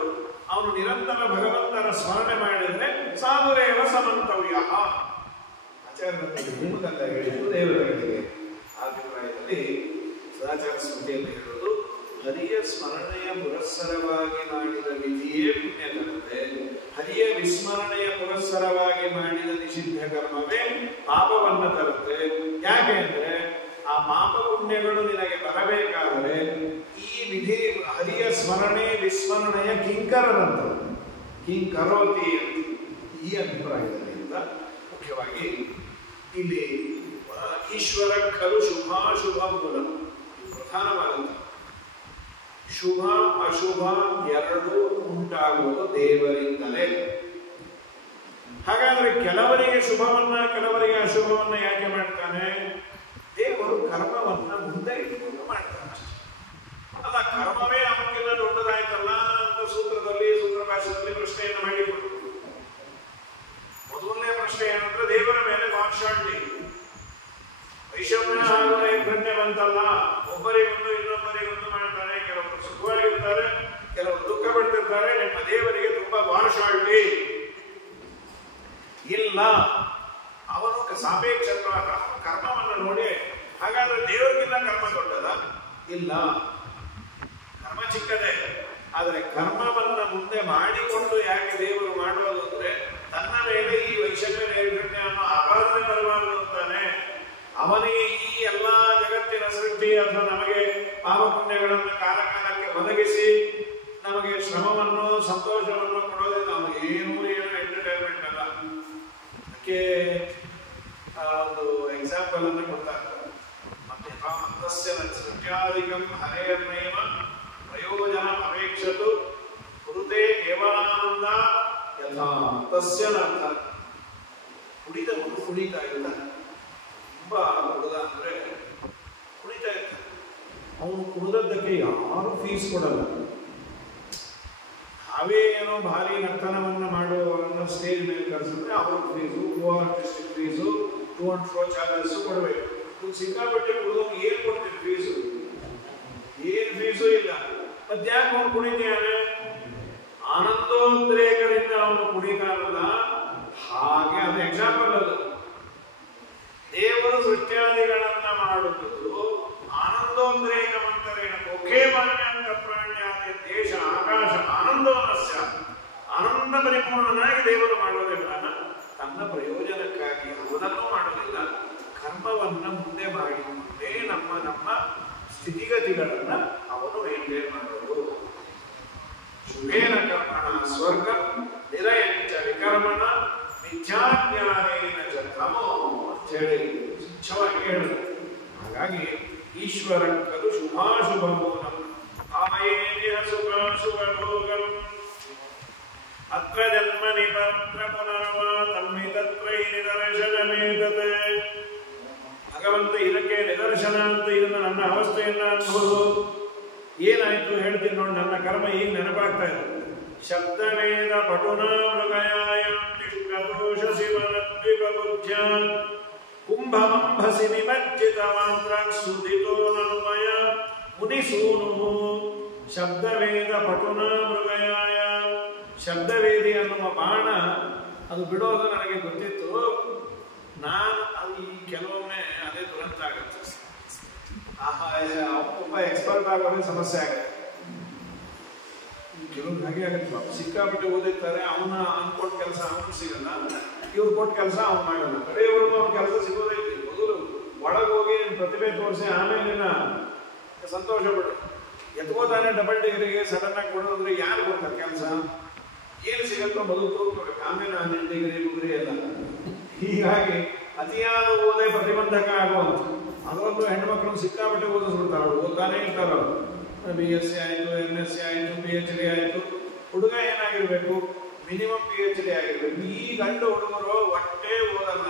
ಅವನು ನಿರಂತರ ಭಗವಂತನ ಸ್ಮರಣೆ ಮಾಡಿದರೆ ಸಾಧುರೇವ ಸಮಂತವ್ಯ. ಆಚಾರ್ಯರಲ್ಲಿ ನಿಮಗಲ್ಲ ಹೇಳಿದ್ದು, ದೇವತೆಗಳಿಗೆ. ಆ ಅಭಿಪ್ರಾಯದಲ್ಲಿ ಸದಾಚಾರ ಸ್ಮೃತಿಯಲ್ಲಿ ಹೇಳುವುದು, ಹರಿಯ ಸ್ಮರಣೆಯ ಪುರಸ್ಸರವಾಗಿ ಮಾಡಿದ ವಿಧಿಯೇ ಪುಣ್ಯ ತರುತ್ತೆ, ಹರಿಯ ವಿಸ್ಮರಣೆಯ ಪುರಸ್ಸರವಾಗಿ ಮಾಡಿದ ನಿಷಿದ್ಧ ಕರ್ಮವೇ ಪಾಪವನ್ನು ತರುತ್ತೆ. ಯಾಕೆ ಅಂದ್ರೆ ಆ ಪಾಪ ಪುಣ್ಯಗಳು ನಿನಗೆ ಬರಬೇಕಾದರೆ ಈ ವಿಧಿ ಹರಿಯ ಸ್ಮರಣೆ ವಿಸ್ಮರಣೆಯ ಕಿಂಕರರಂತ, ಕಿಂಕರೋತಿ ಅಂತ ಈ ಅಭಿಪ್ರಾಯದಲ್ಲಿ ಅಂತ ಮುಖ್ಯವಾಗಿ ಇಲ್ಲಿ ಈಶ್ವರ ಖಲು ಶುಭಾಶುಭ ಮೂಲ ಪ್ರಧಾನವಾದಂಥ ಶುಭ ಅಶುಭ ಎರಡೂ ಉಂಟಾಗುವುದು ದೇವರಿಂದಲೇ. ಹಾಗಾದ್ರೆ ಕೆಲವರಿಗೆ ಶುಭವನ್ನ ಕೆಲವರಿಗೆ ಅಶುಭವನ್ನ ಯಾಕೆ ಮಾಡ್ತಾನೆ? ದೇವರು ಕರ್ಮವನ್ನ ಮುಂದೆ ಇಟ್ಟುಕೊಂಡು ಮಾಡ್ತಾನೆ ಅಷ್ಟೇ. ಅಲ್ಲ, ಕರ್ಮವೇ ಅವಕ್ಕೆಲ್ಲ ದೊಡ್ಡದಾಯ್ತಲ್ಲ ಅಂತ ಸೂತ್ರದಲ್ಲಿ ಸೂತ್ರ ಭಾಷೆಯಲ್ಲಿ ಪ್ರಶ್ನೆಯನ್ನು ಮಾಡಿಕೊಂಡು, ಮೊದಲನೇ ಪ್ರಶ್ನೆ ಏನಂದ್ರೆ ದೇವರ ಮೇಲೆ ವಾಕ್ಶಾಂತಿ, ವೈಷಮ್ಯ ಹಾಗೂ ನೈರ್ಗಣ್ಯ ಬಂತಲ್ಲ, ಒಬ್ಬರಿಗೊಂದು ಇನ್ನೊಬ್ಬರಿಗೊಂದು ಮಾಡ್ತಾನೆ. ಕೆಲವರು ಸುಖವಾಗಿರ್ತಾರೆ, ಕೆಲವರು ದುಃಖ ಪಡ್ತಿರ್ತಾರೆ. ನಿಮ್ಮ ದೇವರಿಗೆ ತುಂಬಾ ವಾರ್ಶಾಲ್ಟಿ ಇಲ್ಲ. ಅವನು ಸಾಪೇಕ್ಷತ್ವ ಕರ್ಮವನ್ನು ನೋಡಿ, ಹಾಗಾದ್ರೆ ದೇವರಿಗಿಂತ ಕರ್ಮ ದೊಡ್ಡದ? ಇಲ್ಲ, ಕರ್ಮ ಚಿಕ್ಕದೇ. ಆದರೆ ಕರ್ಮವನ್ನ ಮುಂದೆ ಮಾಡಿಕೊಂಡು ಯಾಕೆ ದೇವರು ಮಾಡೋದು ಅಂದ್ರೆ ತನ್ನ ಮೇಲೆ ಈ ವೈಷಮ್ಯ ನೈರ್ಗಣ್ಯ ಅನ್ನೋ ಆಪಾದನೆ ಬರಬಾರದು ಅಂತಾನೆ. ಅವನಿಗೆ ಈ ಎಲ್ಲಾ ಜಗತ್ತಿನ ಸೃಷ್ಟಿ ಅಥವಾ ನಮಗೆ ಪಾಪ ಪುಣ್ಯಗಳನ್ನು ಕಾಲ ಕಾಲಕ್ಕೆ ಒದಗಿಸಿ ನಮಗೆ ಶ್ರಮವನ್ನು ಸಂತೋಷವನ್ನು ಕೊಡೋದಿಲ್ಲ. ಅವನಿಗೆ ಏನು ಎಂಟರ್ಟೈನ್ಮೆಂಟ್ ಅಲ್ಲ. ಅದಕ್ಕೆ ಒಂದು ಎಕ್ಸಾಂಪಲ್ ಅನ್ನು ಕೊಡ್ತಾರೆ. ಮತ್ತೆ ಅಂತಸ್ಯ ಸೃಷ್ಟ್ಯಾದಿಕಂ ಹರೇರ್ನೈವ ಪ್ರಯೋಜನ ಅಪೇಕ್ಷತು ಕುರುತೆ ಕೇವಲಾನಂದ ಯಥಾ ತಸ್ಯ ಅರ್ಥ. ಕುಡಿದವನು ಕುಡಿತಾ ಇರ್ತಾನೆ, ತುಂಬಾ ಕುಡಿದ ಅಂದ್ರೆ ಕುಡಿತಾ ಇರ್ತಾನೆ. ಅವನು ಕುಡಿದದ್ದಕ್ಕೆ ಯಾರು ಫೀಸ್ ಕೊಡಲ್ಲ. ನಾವೇ ಏನೋ ಭಾರಿ ನರ್ತನವನ್ನ ಮಾಡುವವರನ್ನ ಸ್ಟೇಜ್ ಮೇಲೆ ಕರೆಸಿದ್ರೆ ಅವ್ರ fees, artistic fees, to and fro charges ಕೊಡಬೇಕು. ಸಿಕ್ಕಾಪಟ್ಟೆ ಕುಡಿದವ್ನು ಏನ್ ಕೊಡ್ತೀವಿ ಫೀಸು? ಏನ್ ಫೀಸು ಇಲ್ಲ. ಮತ್ತೆ ಯಾಕೆ ಅವನು ಕುಡಿತಾನೆ? ಆನಂದೋದ್ರೇಕದಿಂದ ಅವನು ಕುಡಿತಾನಲ್ಲ, ಹಾಗೆ ಅದು ಎಕ್ಸಾಂಪಲ್. ಅದು ದೇವರು ಸೃಷ್ಟ್ಯಾದಿಗಳನ್ನ ಮಾಡುವುದು ಆನಂದೋದ್ರೇಕವಂತರೇಣ ಮುಖೇ ಮಾನ್ಯಾಂತ ಪ್ರಾಣ್ಯಾದಿ ದೇಶ ಆಕಾಶ ಆನಂದೋನಸ್ಯ, ಆನಂದ ಪರಿಪೂರ್ಣನಾಗಿ ದೇವರು ಮಾಡೋದಿಲ್ಲ, ತನ್ನ ಪ್ರಯೋಜನಕ್ಕಾಗಿ ಅವನನ್ನು ಮಾಡೋದಿಲ್ಲ. ಕರ್ಮವನ್ನ ಮುಂದೆ ಮಾಡಿಕೊಂಡೇ ನಮ್ಮ ಸ್ಥಿತಿಗತಿಗಳನ್ನ ಅವನು ಮೇಂಟೈನ್ ಮಾಡೋದು. ಶುಭೇನ ಕರ್ಮಣ ಸ್ವರ್ಗ ನಿರಯಂಚ ವಿಕರ್ಮಣ ಮಿಥ್ಯಾಜ್ಞಾನೇನ ಚ ತಮೋ ಅಂತ ಹೇಳಿ ಸ್ವಚ್ಛವಾಗಿ ಹೇಳಿದ್ರು. ಹಾಗಾಗಿ ಈಶ್ವರ ಕಲು ಶುಭಾಶುಭ ಮೂಲಂ ಆಮಯೇನ ಸುಖಾಶುಭ ಭೋಗಂ ಅತ್ರ ಜನ್ಮನಿ ಪತ್ರ ಪುನರ್ವಾ ತನ್ಮಿತತ್ರೈ ನಿದರ್ಶನಮೇತತೆ. ಭಗವಂತ ಇದಕ್ಕೆ ನಿದರ್ಶನ ಅಂತ ಇದನ್ನ ನನ್ನ ಅವಸ್ಥೆಯನ್ನ ಅನ್ಬೋದು. ಏನಾಯ್ತು ಹೇಳ್ತೀನಿ ನೋಡಿ. ನನ್ನ ಕರ್ಮ ಈಗ ನೆನಪಾಗ್ತಾ ಇದೆ. ಶಬ್ದವೇದ ಪಟುನ ಮೃಗಯಾಯ ತಿಷ್ಠದೋಷ ಶಿವನದ್ವಿಪಬುದ್ಧ್ಯ ಕುಂಭಮಂಭಸಿ ನಿಮಜ್ಜಿತ ಮಾತ್ರ ಸುದಿತೋ ನನ್ಮಯ ಮುನಿಸೂನು. ಶಬ್ದವೇದ ಪಟುನ ಮೃಗಯಾಯ, ಶಬ್ದವೇದಿ ಅನ್ನುವ ಬಾಣ ಅದು ಬಿಡೋದು ನನಗೆ ಗೊತ್ತಿತ್ತು. ನಾನು ಅದು ಈ ಕೆಲವೊಮ್ಮೆ ಅದೇ ದುರಂತ ಆಗುತ್ತೆ. ತುಂಬ ಎಕ್ಸ್ಪರ್ಟ್ ಆಗೋದೇ ಸಮಸ್ಯೆ ಆಗುತ್ತೆ. ಕೆಲವ್ರು ಹಾಗೆ ಆಗುತ್ತೆ. ಸಿಕ್ಕಾಪಟ್ಟೆ ಓದಿರ್ತಾರೆ, ಅವನ ಅನ್ಕೊಟ್ಟು ಕೆಲಸ ಅವನು ಸಿಗಲ್ಲ, ಇವ್ರು ಕೊಟ್ಟ ಕೆಲಸ ಅವ್ನು ಮಾಡಲ್ಲ. ಕಡೆಯವ್ರಿಗೂ ಅವ್ನ ಕೆಲಸ ಸಿಗೋದೇ ಇಲ್ಲ. ಮೊದಲು ಒಳಗೋಗಿ ಪ್ರತಿಭೆ ತೋರಿಸಿ ಆಮೇಲಿನ ಸಂತೋಷ ಪಡು. ಎತ್ಕೋತಾನೆ ಡಬಲ್ ಡಿಗ್ರಿಗೆ ಸಡನ್ ಆಗಿ ಕೊಡೋದ್ರೆ ಯಾರು ಕೊಡ್ತಾರೆ ಕೆಲಸ? ಏನು ಸಿಗತ್ತೋ ಮೊದಲು ತೋರ್ಕೋಬೇಕು, ಆಮೇಲೆ 12 ಡಿಗ್ರಿ ಮುಗ್ರಿ ಎಲ್ಲ. ಹೀಗಾಗಿ ಅತಿಯಾದ ಓದೇ ಪ್ರತಿಬಂಧಕ ಆಗುವಂತ. ಅದರಲ್ಲೂ ಹೆಣ್ಮಕ್ಳು ಸಿಕ್ಕಾಪಟ್ಟೆ ಓದಿಸ್ಬಿಡ್ತಾರೆ. ಅವ್ರು ಓದ್ತಾನೆ ಇರ್ತಾರೆ. ಅವರು BSc ಆಯಿತು, MSc ಆಯಿತು, PhD ಆಯಿತು. ಹುಡುಗ ಏನಾಗಿರ್ಬೇಕು? ಮಿನಿಮಮ್ PhD ಆಗಿರ್ಬೇಕು. ಈ ಗಂಡು ಹುಡುಗರು ಒಟ್ಟೆ ಓದಲ್ಲ,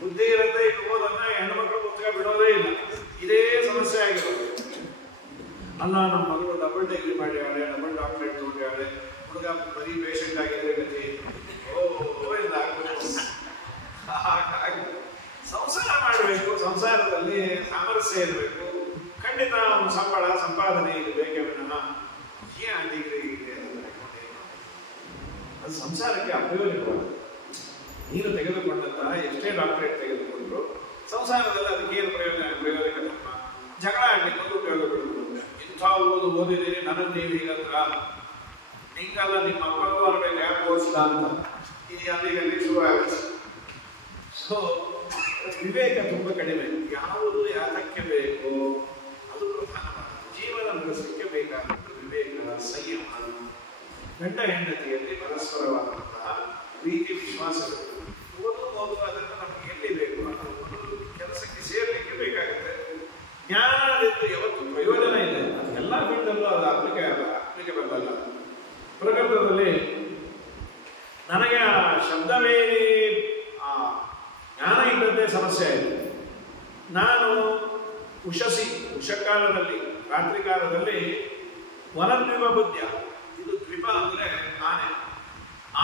ಬುದ್ಧಿ ಇರುತ್ತೆ, ಇದು ಓದಲ್ಲ. ಹೆಣ್ಮಕ್ಳು ಪುಸ್ತಕ ಬಿಡೋದೇ ಇಲ್ಲ. ಇದೇ ಸಮಸ್ಯೆ ಆಗಿರೋದು. ಅಲ್ಲ, ನಮ್ಮ ಮಗಳು ಡಬಲ್ ಡಿಗ್ರಿ ಮಾಡ್ಯಾಳೆ, ಡಬಲ್ ಡಾಕ್ಟರೇಟ್ ತಗೊಂಡ್ಯಾಳೆ, ಹುಡುಗ ಬರೀ ಪೇಷಂಟ್ ಆಗಿದ್ರೆ ಗತಿ ಇಲ್ಲ. ಹಾಗಾಗಿ ಸಂಸಾರ ಮಾಡಬೇಕು. ಸಂಸಾರದಲ್ಲಿ ಸಾಮರಸ್ಯ ಇರಬೇಕು. ಖಂಡಿತ ಅವನು ಸಂಬಳ ಸಂಪಾದನೆ ಇದು ಬೇಕೇ ವಿನಃ ಏನ್ ಡಿಗ್ರಿ ಇದೆ ಅದು ಸಂಸಾರಕ್ಕೆ ಅಪ್ರಯೋಜಕವಾದ. ನೀನು ತೆಗೆದುಕೊಂಡಂತ ಎಷ್ಟೇ ಡಾಕ್ಟರೇಟ್ ತೆಗೆದುಕೊಂಡ್ರು ಸಂಸಾರದಲ್ಲಿ ಅದಕ್ಕೆ ಏನು ಪ್ರಯೋಜಕ ನಮ್ಮ ಜಗಳ ಆಡ್ಲಿಕ್ಕೆ ಒಂದು ಉಪಯೋಗ ಪಡ್ಕೊಂಡು ಇಂಥ ಓದಿದ್ದೀನಿ ನನಗೆ ನೀವು ಹೀಗಂದ್ರ ನಿಂಗಲ್ಲ ನಿಮ್ಮ ಅಪ್ಪಗೂ ಅನ್ಬೇಕು ಯಾಕೆ ಓದಿಸಿದ ಅಂತ ಇದು ಅಲ್ಲಿಗೆ ಶುರು ಆಗುತ್ತೆ. ಸೊ ವಿವೇಕ ತುಂಬ ಕಡಿಮೆ. ಯಾವುದು ಯಾತಕ್ಕೆ ಬೇಕು ಅದು ಪ್ರಧಾನವಾದ. ಜೀವನ ನಡೆಸಲಿಕ್ಕೆ ಬೇಕಾದಂಥ ವಿವೇಕ, ಸಂಯಮ, ಗಂಡ ಹೆಂಡತಿಯಲ್ಲಿ ಪರಸ್ಪರವಾದಂತಹ ಪ್ರೀತಿ ವಿಶ್ವಾಸಗಳು. ಓದು ಅದನ್ನು ನಮಗೆ ಎಲ್ಲಿ ಬೇಕು? ಅದು ಕೆಲಸಕ್ಕೆ ಸೇರಲಿಕ್ಕೆ ಬೇಕಾಗುತ್ತೆ. ಜ್ಞಾನದಿಂದ ಯಾವತ್ತು ಪ್ರಯೋಜನ ಇದೆ. ಅದು ಎಲ್ಲ ಫೀಲ್ಡಲ್ಲೂ ಅದು ಅಪ್ಲಿಕೇಬಲ್ ಅಲ್ಲ. ಪ್ರಕೃತದಲ್ಲಿ ನನಗೆ ಆ ಶಬ್ದವೇದಿ ಆ ಜ್ಞಾನ ಇದ್ದದ್ದೇ ಸಮಸ್ಯೆ ಆಯಿತು. ನಾನು ಉಷಕಾಲದಲ್ಲಿ ರಾತ್ರಿ ಕಾಲದಲ್ಲಿ ವನದ್ವೀಪ ಬುದ್ಧ, ಇದು ದ್ವೀಪ ಅಂದ್ರೆ ಆನೆ,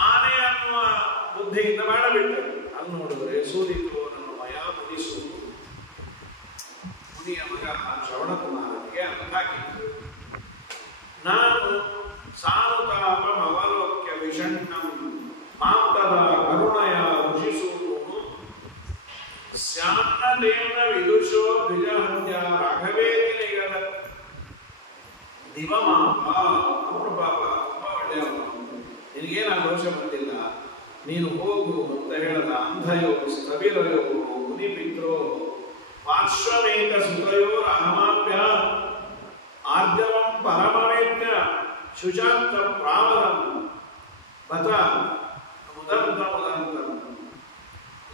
ಆನೆ ಅನ್ನುವ ಬುದ್ಧಿಯಿಂದ ಮಾಡಬಿಟ್ಟರು. ಅಲ್ಲಿ ನೋಡಿದ್ರೆ ಸೂದಿತು ನನ್ನ ಮಯ ಮುನಿಸು, ಮುನಿಯ ಮಗ ಶ್ರವಣಕುಮಾರನಿಗೆ ಅಂತ ಹಾಕಿತ್ತು. ನಾನು ಸಾನುತಾಪಂ ಅವಲೋಕ್ಯ ವಿಷಣ್ಣಂ ಮಾಂತದ ಕರುಣಯ ಋಷಿಸೂನು ಶ್ಯಾಮ್ನದೇನ ವಿದುಷೋ ದ್ವಿಜಹತ್ಯ ರಾಘವೇದಿನಿಗಳ ದಿವಮಾಪ. ಅವನು ಪಾಪ ತುಂಬಾ ಒಳ್ಳೆಯವನು, ನಿನಗೇನ ದೋಷ ಬಂದಿಲ್ಲ, ನೀನು ಹೋಗು ಅಂತ ಹೇಳದ. ಅಂಧಯೋ ಸ್ಥವಿರಯೋ ಮುನಿಪಿತ್ರೋ ಪಾರ್ಶ್ವಮೇಕ ಸುತಯೋ ಅಹಮಾಪ್ಯ ಆರ್ಜವಂ ಪರಮವೇದ್ಯ ಶುಚಾಂತ ಪ್ರಾವರಂ ಬತ ಮುದಂತ ಮುದಂತ.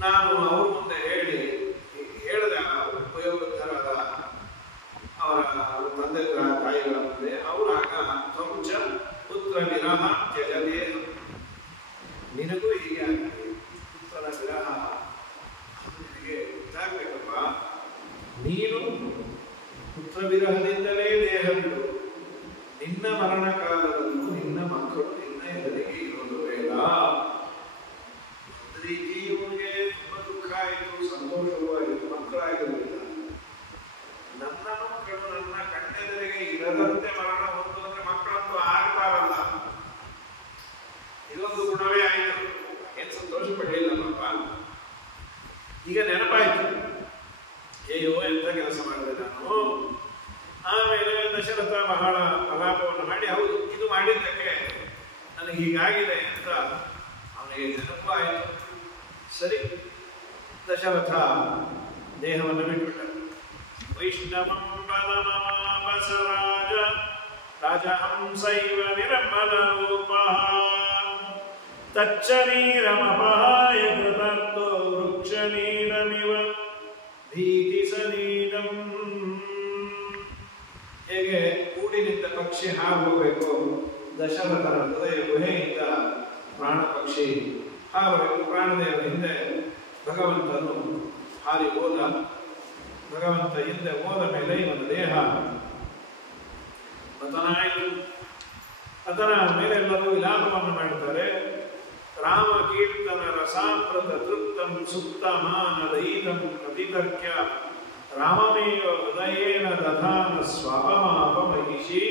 ನಾನು ಅವ್ರ ಮುಂದೆ ಹೇಳಿದೆ ಉಪಯೋಗಕರಾದ ಅವರ ತಂದೆ ತಾಯಿಗಳ ಮುಂದೆ. ಅವರಾಗ ತ್ವಂಚ ಪುತ್ರ ವಿರಹ ತ್ಯಜದೇ, ನಿನಗೂ ಹೀಗೆ ಆಗಿದೆ, ಪುತ್ರನ ವಿರಹ ನಿನಗೆ ಗೊತ್ತಾಗ್ಬೇಕಪ್ಪ. ನೀನು ಪುತ್ರ ವಿರಹದಿಂದಲೇ ದೇಹ ಬಿಡು, ನಿನ್ನ ಮರಣ ಕಾಲದಲ್ಲೂ ನಿನ್ನ ಮಕ್ಕಳು ನಿನ್ನ ಎದುರಿಗೆ ಇರೋದು ಬೇಡ. ಒಂದು ರೀತಿ ಇವನಿಗೆ ತುಂಬಾ ದುಃಖ ಆಯಿತು, ಸಂತೋಷವೂ ಆಯಿತು, ಮಕ್ಕಳಾಗಿರಲಿಲ್ಲ. ನನ್ನ ಮಕ್ಕಳು ನನ್ನ ಕಣ್ಣೆದುರಿಗೆ ಇರದಂತೆ ಮರಣ ಹೊಂದು ಅಂದ್ರೆ ಮಕ್ಕಳಂತೂ ಆಗ್ತಾರಲ್ಲ, ಇದೊಂದು ಗುಣವೇ ಆಯಿತು. ಏನ್ ಸಂತೋಷ ಪಡಲಿಲ್ಲ ಪಾಪ. ಈಗ ನೆನಪಾಯ್ತು, ಅಯ್ಯೋ ಎಂತ ಕೆಲಸ ಮಾಡಿದೆ ನಾನು. ಆಮೇಲೆ ದಶರಥ ಬಹಳ ಪ್ರಲಾಪವನ್ನು ಮಾಡಿ, ಹೌದು ಇದು ಮಾಡಿದ್ದಕ್ಕೆ ನನಗೆ ಹೀಗಾಗಿದೆ ಅಂತ ಅವನಿಗೆ ನೆನಪು ಆಯಿತು. ಸರಿ, ದಶರಥ ದೇಹವನ್ನು ಬಿಟ್ಟುಬಿಟ್ಟ. ವೈಷ್ಣವಂ ಬಸರಾಜ ರಾಜಹಂಸೈವ ನಿರ್ಮಲ ರೂಪಃ ತಚ್ಚರೀರಮಪಹಾಯ ಕೃತರ್ಥೋ ವೃಕ್ಷನೀಡಮಿವ ಭೀತಿ ಸನೀಡಂ. ಹೇಗೆ ಕೂಡಿನಿಂದ ಪಕ್ಷಿ ಹಾರು ಹೋಗಬೇಕು, ದಶರಥರ ಹೃದಯ ಗುಹೆಯಿಂದ ಪ್ರಾಣ ಪಕ್ಷಿ ಹಾರಬೇಕು. ಪ್ರಾಣದೇವರ ಹಿಂದೆ ಭಗವಂತನು ಹಾರಿ ಹೋದ. ಭಗವಂತ ಹಿಂದೆ ಹೋದ ಮೇಲೆ ಇವನ ದೇಹ ಪತನಾಯಿತು. ಅದರ ಮೇಲೆ ಎಲ್ಲರೂ ವಿಲಾಪವನ್ನು ಮಾಡ್ತಾರೆ. ರಾಮ ಕೀರ್ತನ ರಸಾಮೃತ ತೃಪ್ತಂ ಸುಪ್ತಮಾನದೈತಂ ಪ್ರತಿತರ್ಕ್ಯ ರಾಮಮೇವ ಹೃದಯೇನ ದಧಾನ ಸ್ವಪಮಾಪ ಮಹಿಷಿ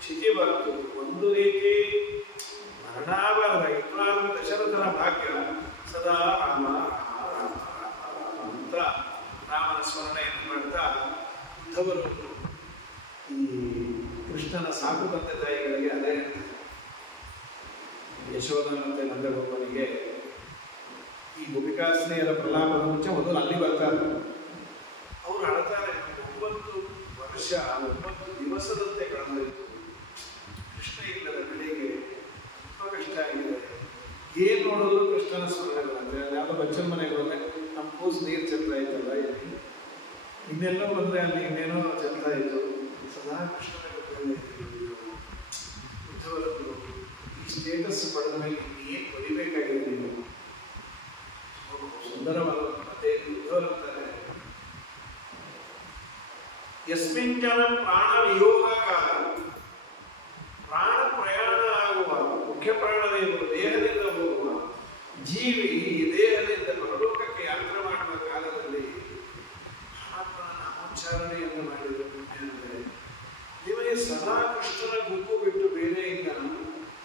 ಕ್ಷಿತಿವರ್ತು. ಒಂದು ರೀತಿ ಮರಣಾಬಾರದಾಗಿತ್ತು, ಆದರೆ ದಶರಥನ ಭಾಗ್ಯ ಸದಾ ರಾಮ ಅಂತ ರಾಮನ ಸ್ಮರಣೆಯನ್ನು ಮಾಡ್ತಾ ಉದ್ಧವರು ಈ ಕೃಷ್ಣನ ಸಾಕು ತಂದೆ ತಾಯಿಗಳಿಗೆ ಅದೇ ಯಶೋಧ ಮತ್ತೆ ನಂದಗೋಪನಿಗೆ ಈ ಗೋಪಿಕಾಸ್ತ್ರೀಯರ ಪ್ರಲಾಪದ ಮುಂಚೆ ಮೊದಲು ಅಲ್ಲಿ ಬರ್ತಾರೆ. ಅವರು ಅಳ್ತಾರೆ. 9 ವರ್ಷ 9 ದಿವಸದಂತೆ ಕಳೆದೋಯ್ತು. ಕೃಷ್ಣ ಇಲ್ಲದ ಬೆಳಿಗ್ಗೆ ತುಂಬ ಕಷ್ಟ ಆಗಿದೆ. ಏನ್ ನೋಡಿದ್ರು ಕೃಷ್ಣನ ಸ್ಮರಣೆ ಬರುತ್ತೆ. ಯಾವುದೋ ಬಚ್ಚನ ಮನೆಗೆ ಬಂದ್ರೆ ನಮ್ಮ ಕೂಸು ನೀರು ಚೆಲ್ತಾ ಇತ್ತಲ್ಲ, ಇನ್ನೆಲ್ಲ ಬಂದ್ರೆ ಅಲ್ಲಿ ಇನ್ನೇನೋ ಚೆಲ್ತಾ ಇತ್ತು. ಸದಾ ಕೃಷ್ಣನ ಉದ್ಧವರದ್ದು ಈ ಸ್ಟೇಟಸ್ ಪಡೆದ ಮೇಲೆ ಏನು ಬರಿಬೇಕಾಗಿದೆ ನೀವು? ಸುಂದರವಾದ ಮತ್ತೆ ಉದ್ಧವರಂತಾರೆ, ಯಸ್ಮಿನ್ ಜನ ಪ್ರಾಣ ವಿಯೋಗ ಕಾಲ, ಪ್ರಾಣ ಪ್ರಯಾಣ ಆಗುವ ಮುಖ್ಯ ಪ್ರಾಣದೇವರು ದೇಹದಿಂದ ಹೋಗುವ ಜೀವಿ ಈ ದೇಹದಿಂದ ಪರಲೋಕಕ್ಕೆ ಯಾತ್ರೆ ಮಾಡುವ ಕಾಲದಲ್ಲಿ ಪರಮಾತ್ಮನ ನಾಮೋಚ್ಚಾರಣೆಯನ್ನು ಮಾಡಿದ ಪುಣ್ಯ ಅಂದರೆ ನಿಮಗೆ ಸದಾ ಕೃಷ್ಣನ ಗುಂಪು ಬಿಟ್ಟು ಬೇರೆ ಇಲ್ಲ.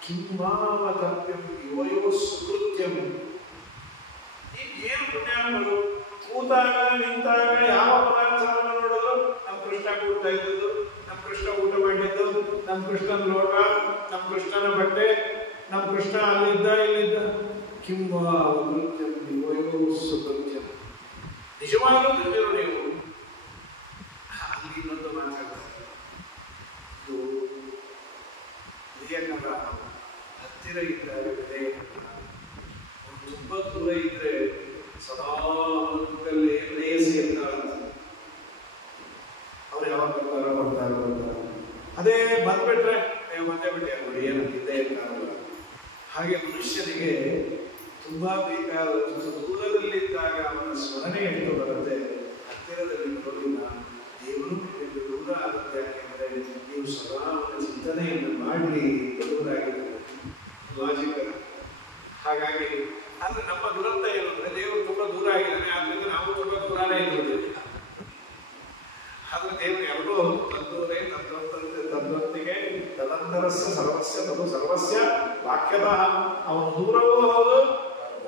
ಕಿಂಬಾವತಪ್ಯಂ ಯುವಯೋ ಸುಕೃತ್ಯಂ. ಏನು ಪುಣ್ಯಾತ್ಮರು ಕೂತಾಗ ನಿಂತಾಗ ಯಾವ ಪದಾರ್ಥವನ್ನು ನೋಡೋದು ನಮ್ಮ ಕೃಷ್ಣ ಕೂಡ್ತಾ ಇದ್ದದ್ದು, ನಮ್ಮ ಕೃಷ್ಣ ಊಟ ಮಾಡಿದ್ದು, ನಮ್ಮ ಕೃಷ್ಣನ ಲೋಟ, ನಮ್ಮ ಕೃಷ್ಣನ ಬಟ್ಟೆ, ನಮ್ಮ ಕೃಷ್ಣ ಅಲ್ಲಿದ್ದ ಇಲ್ಲಿದ್ದ. ಕಿಂಬಾವತಪ್ಯಂ ಯುವಯೋ ಸುಕೃತ್ಯಂ. ನಿಜವಾಗ್ಲೂ ಧನ್ಯರು ನೀವು. ಅಲ್ಲಿ ಇನ್ನೊಂದು ಮಾತಾಡ್ತಾರೆ, ಇದು ವಿವೇಕರ ಹತ್ತಿರ ಇದ್ದಾಗ ವಿವೇಕರ ತುಂಬ ದೂರ ಇದ್ರೆ ಸದಾ ಲೇಸಿ ಇರ್ತಾರಂತ. ಅವ್ರು ಯಾವಾಗ ಬರ್ತಾರೋ ಅದೇ ಬಂದ್ಬಿಟ್ರೆ ಬಂದೇ ಬಿಟ್ಟೆ ನೋಡಿ ಏನಂತ ಇದ್ದೇ ಇರ್ತಾರಲ್ಲ. ಹಾಗೆ ಮನುಷ್ಯನಿಗೆ ತುಂಬಾ ಬೇಕಾದಷ್ಟು ದೂರದಲ್ಲಿದ್ದಾಗ ಅವನ ಸ್ಮರಣೆ ಎಷ್ಟು ಬರುತ್ತೆ, ಹತ್ತಿರದಲ್ಲಿ ಬರೋದಿಲ್ಲ. ದೇವರು ನಿಮಗೆ ದೂರ ಆಗುತ್ತೆ. ಯಾಕೆಂದ್ರೆ ನೀವು ಸದಾ ಅವನ ಚಿಂತನೆಯನ್ನು ಮಾಡಲಿ ದೂರಾಗಿದೆ ಲಾಜಿಕ್. ಹಾಗಾಗಿ ಆದ್ರೆ ನಮ್ಮ ದುರಂತ ಏನು ಅಂದ್ರೆ ದೇವರು ತುಂಬಾ ದೂರ ಆಗಿದ್ದಾನೆ, ಆದ್ರಿಂದ ನಾವು ತುಂಬಾ ದೂರನೇ ಇದ್ದೀವಿ. ಆದ್ರೆ ದೇವರು ಎರಡೂ ತದ್ದೂರೇ ತದ್ವಂತಿಗೆ ತದಂತರಸ್ಯ ಸರ್ವಸ್ಯ ತದು ಸರ್ವಸ್ಯ ವಾಕ್ಯತಃ. ಅವನು ದೂರವೂ ಹೌದು,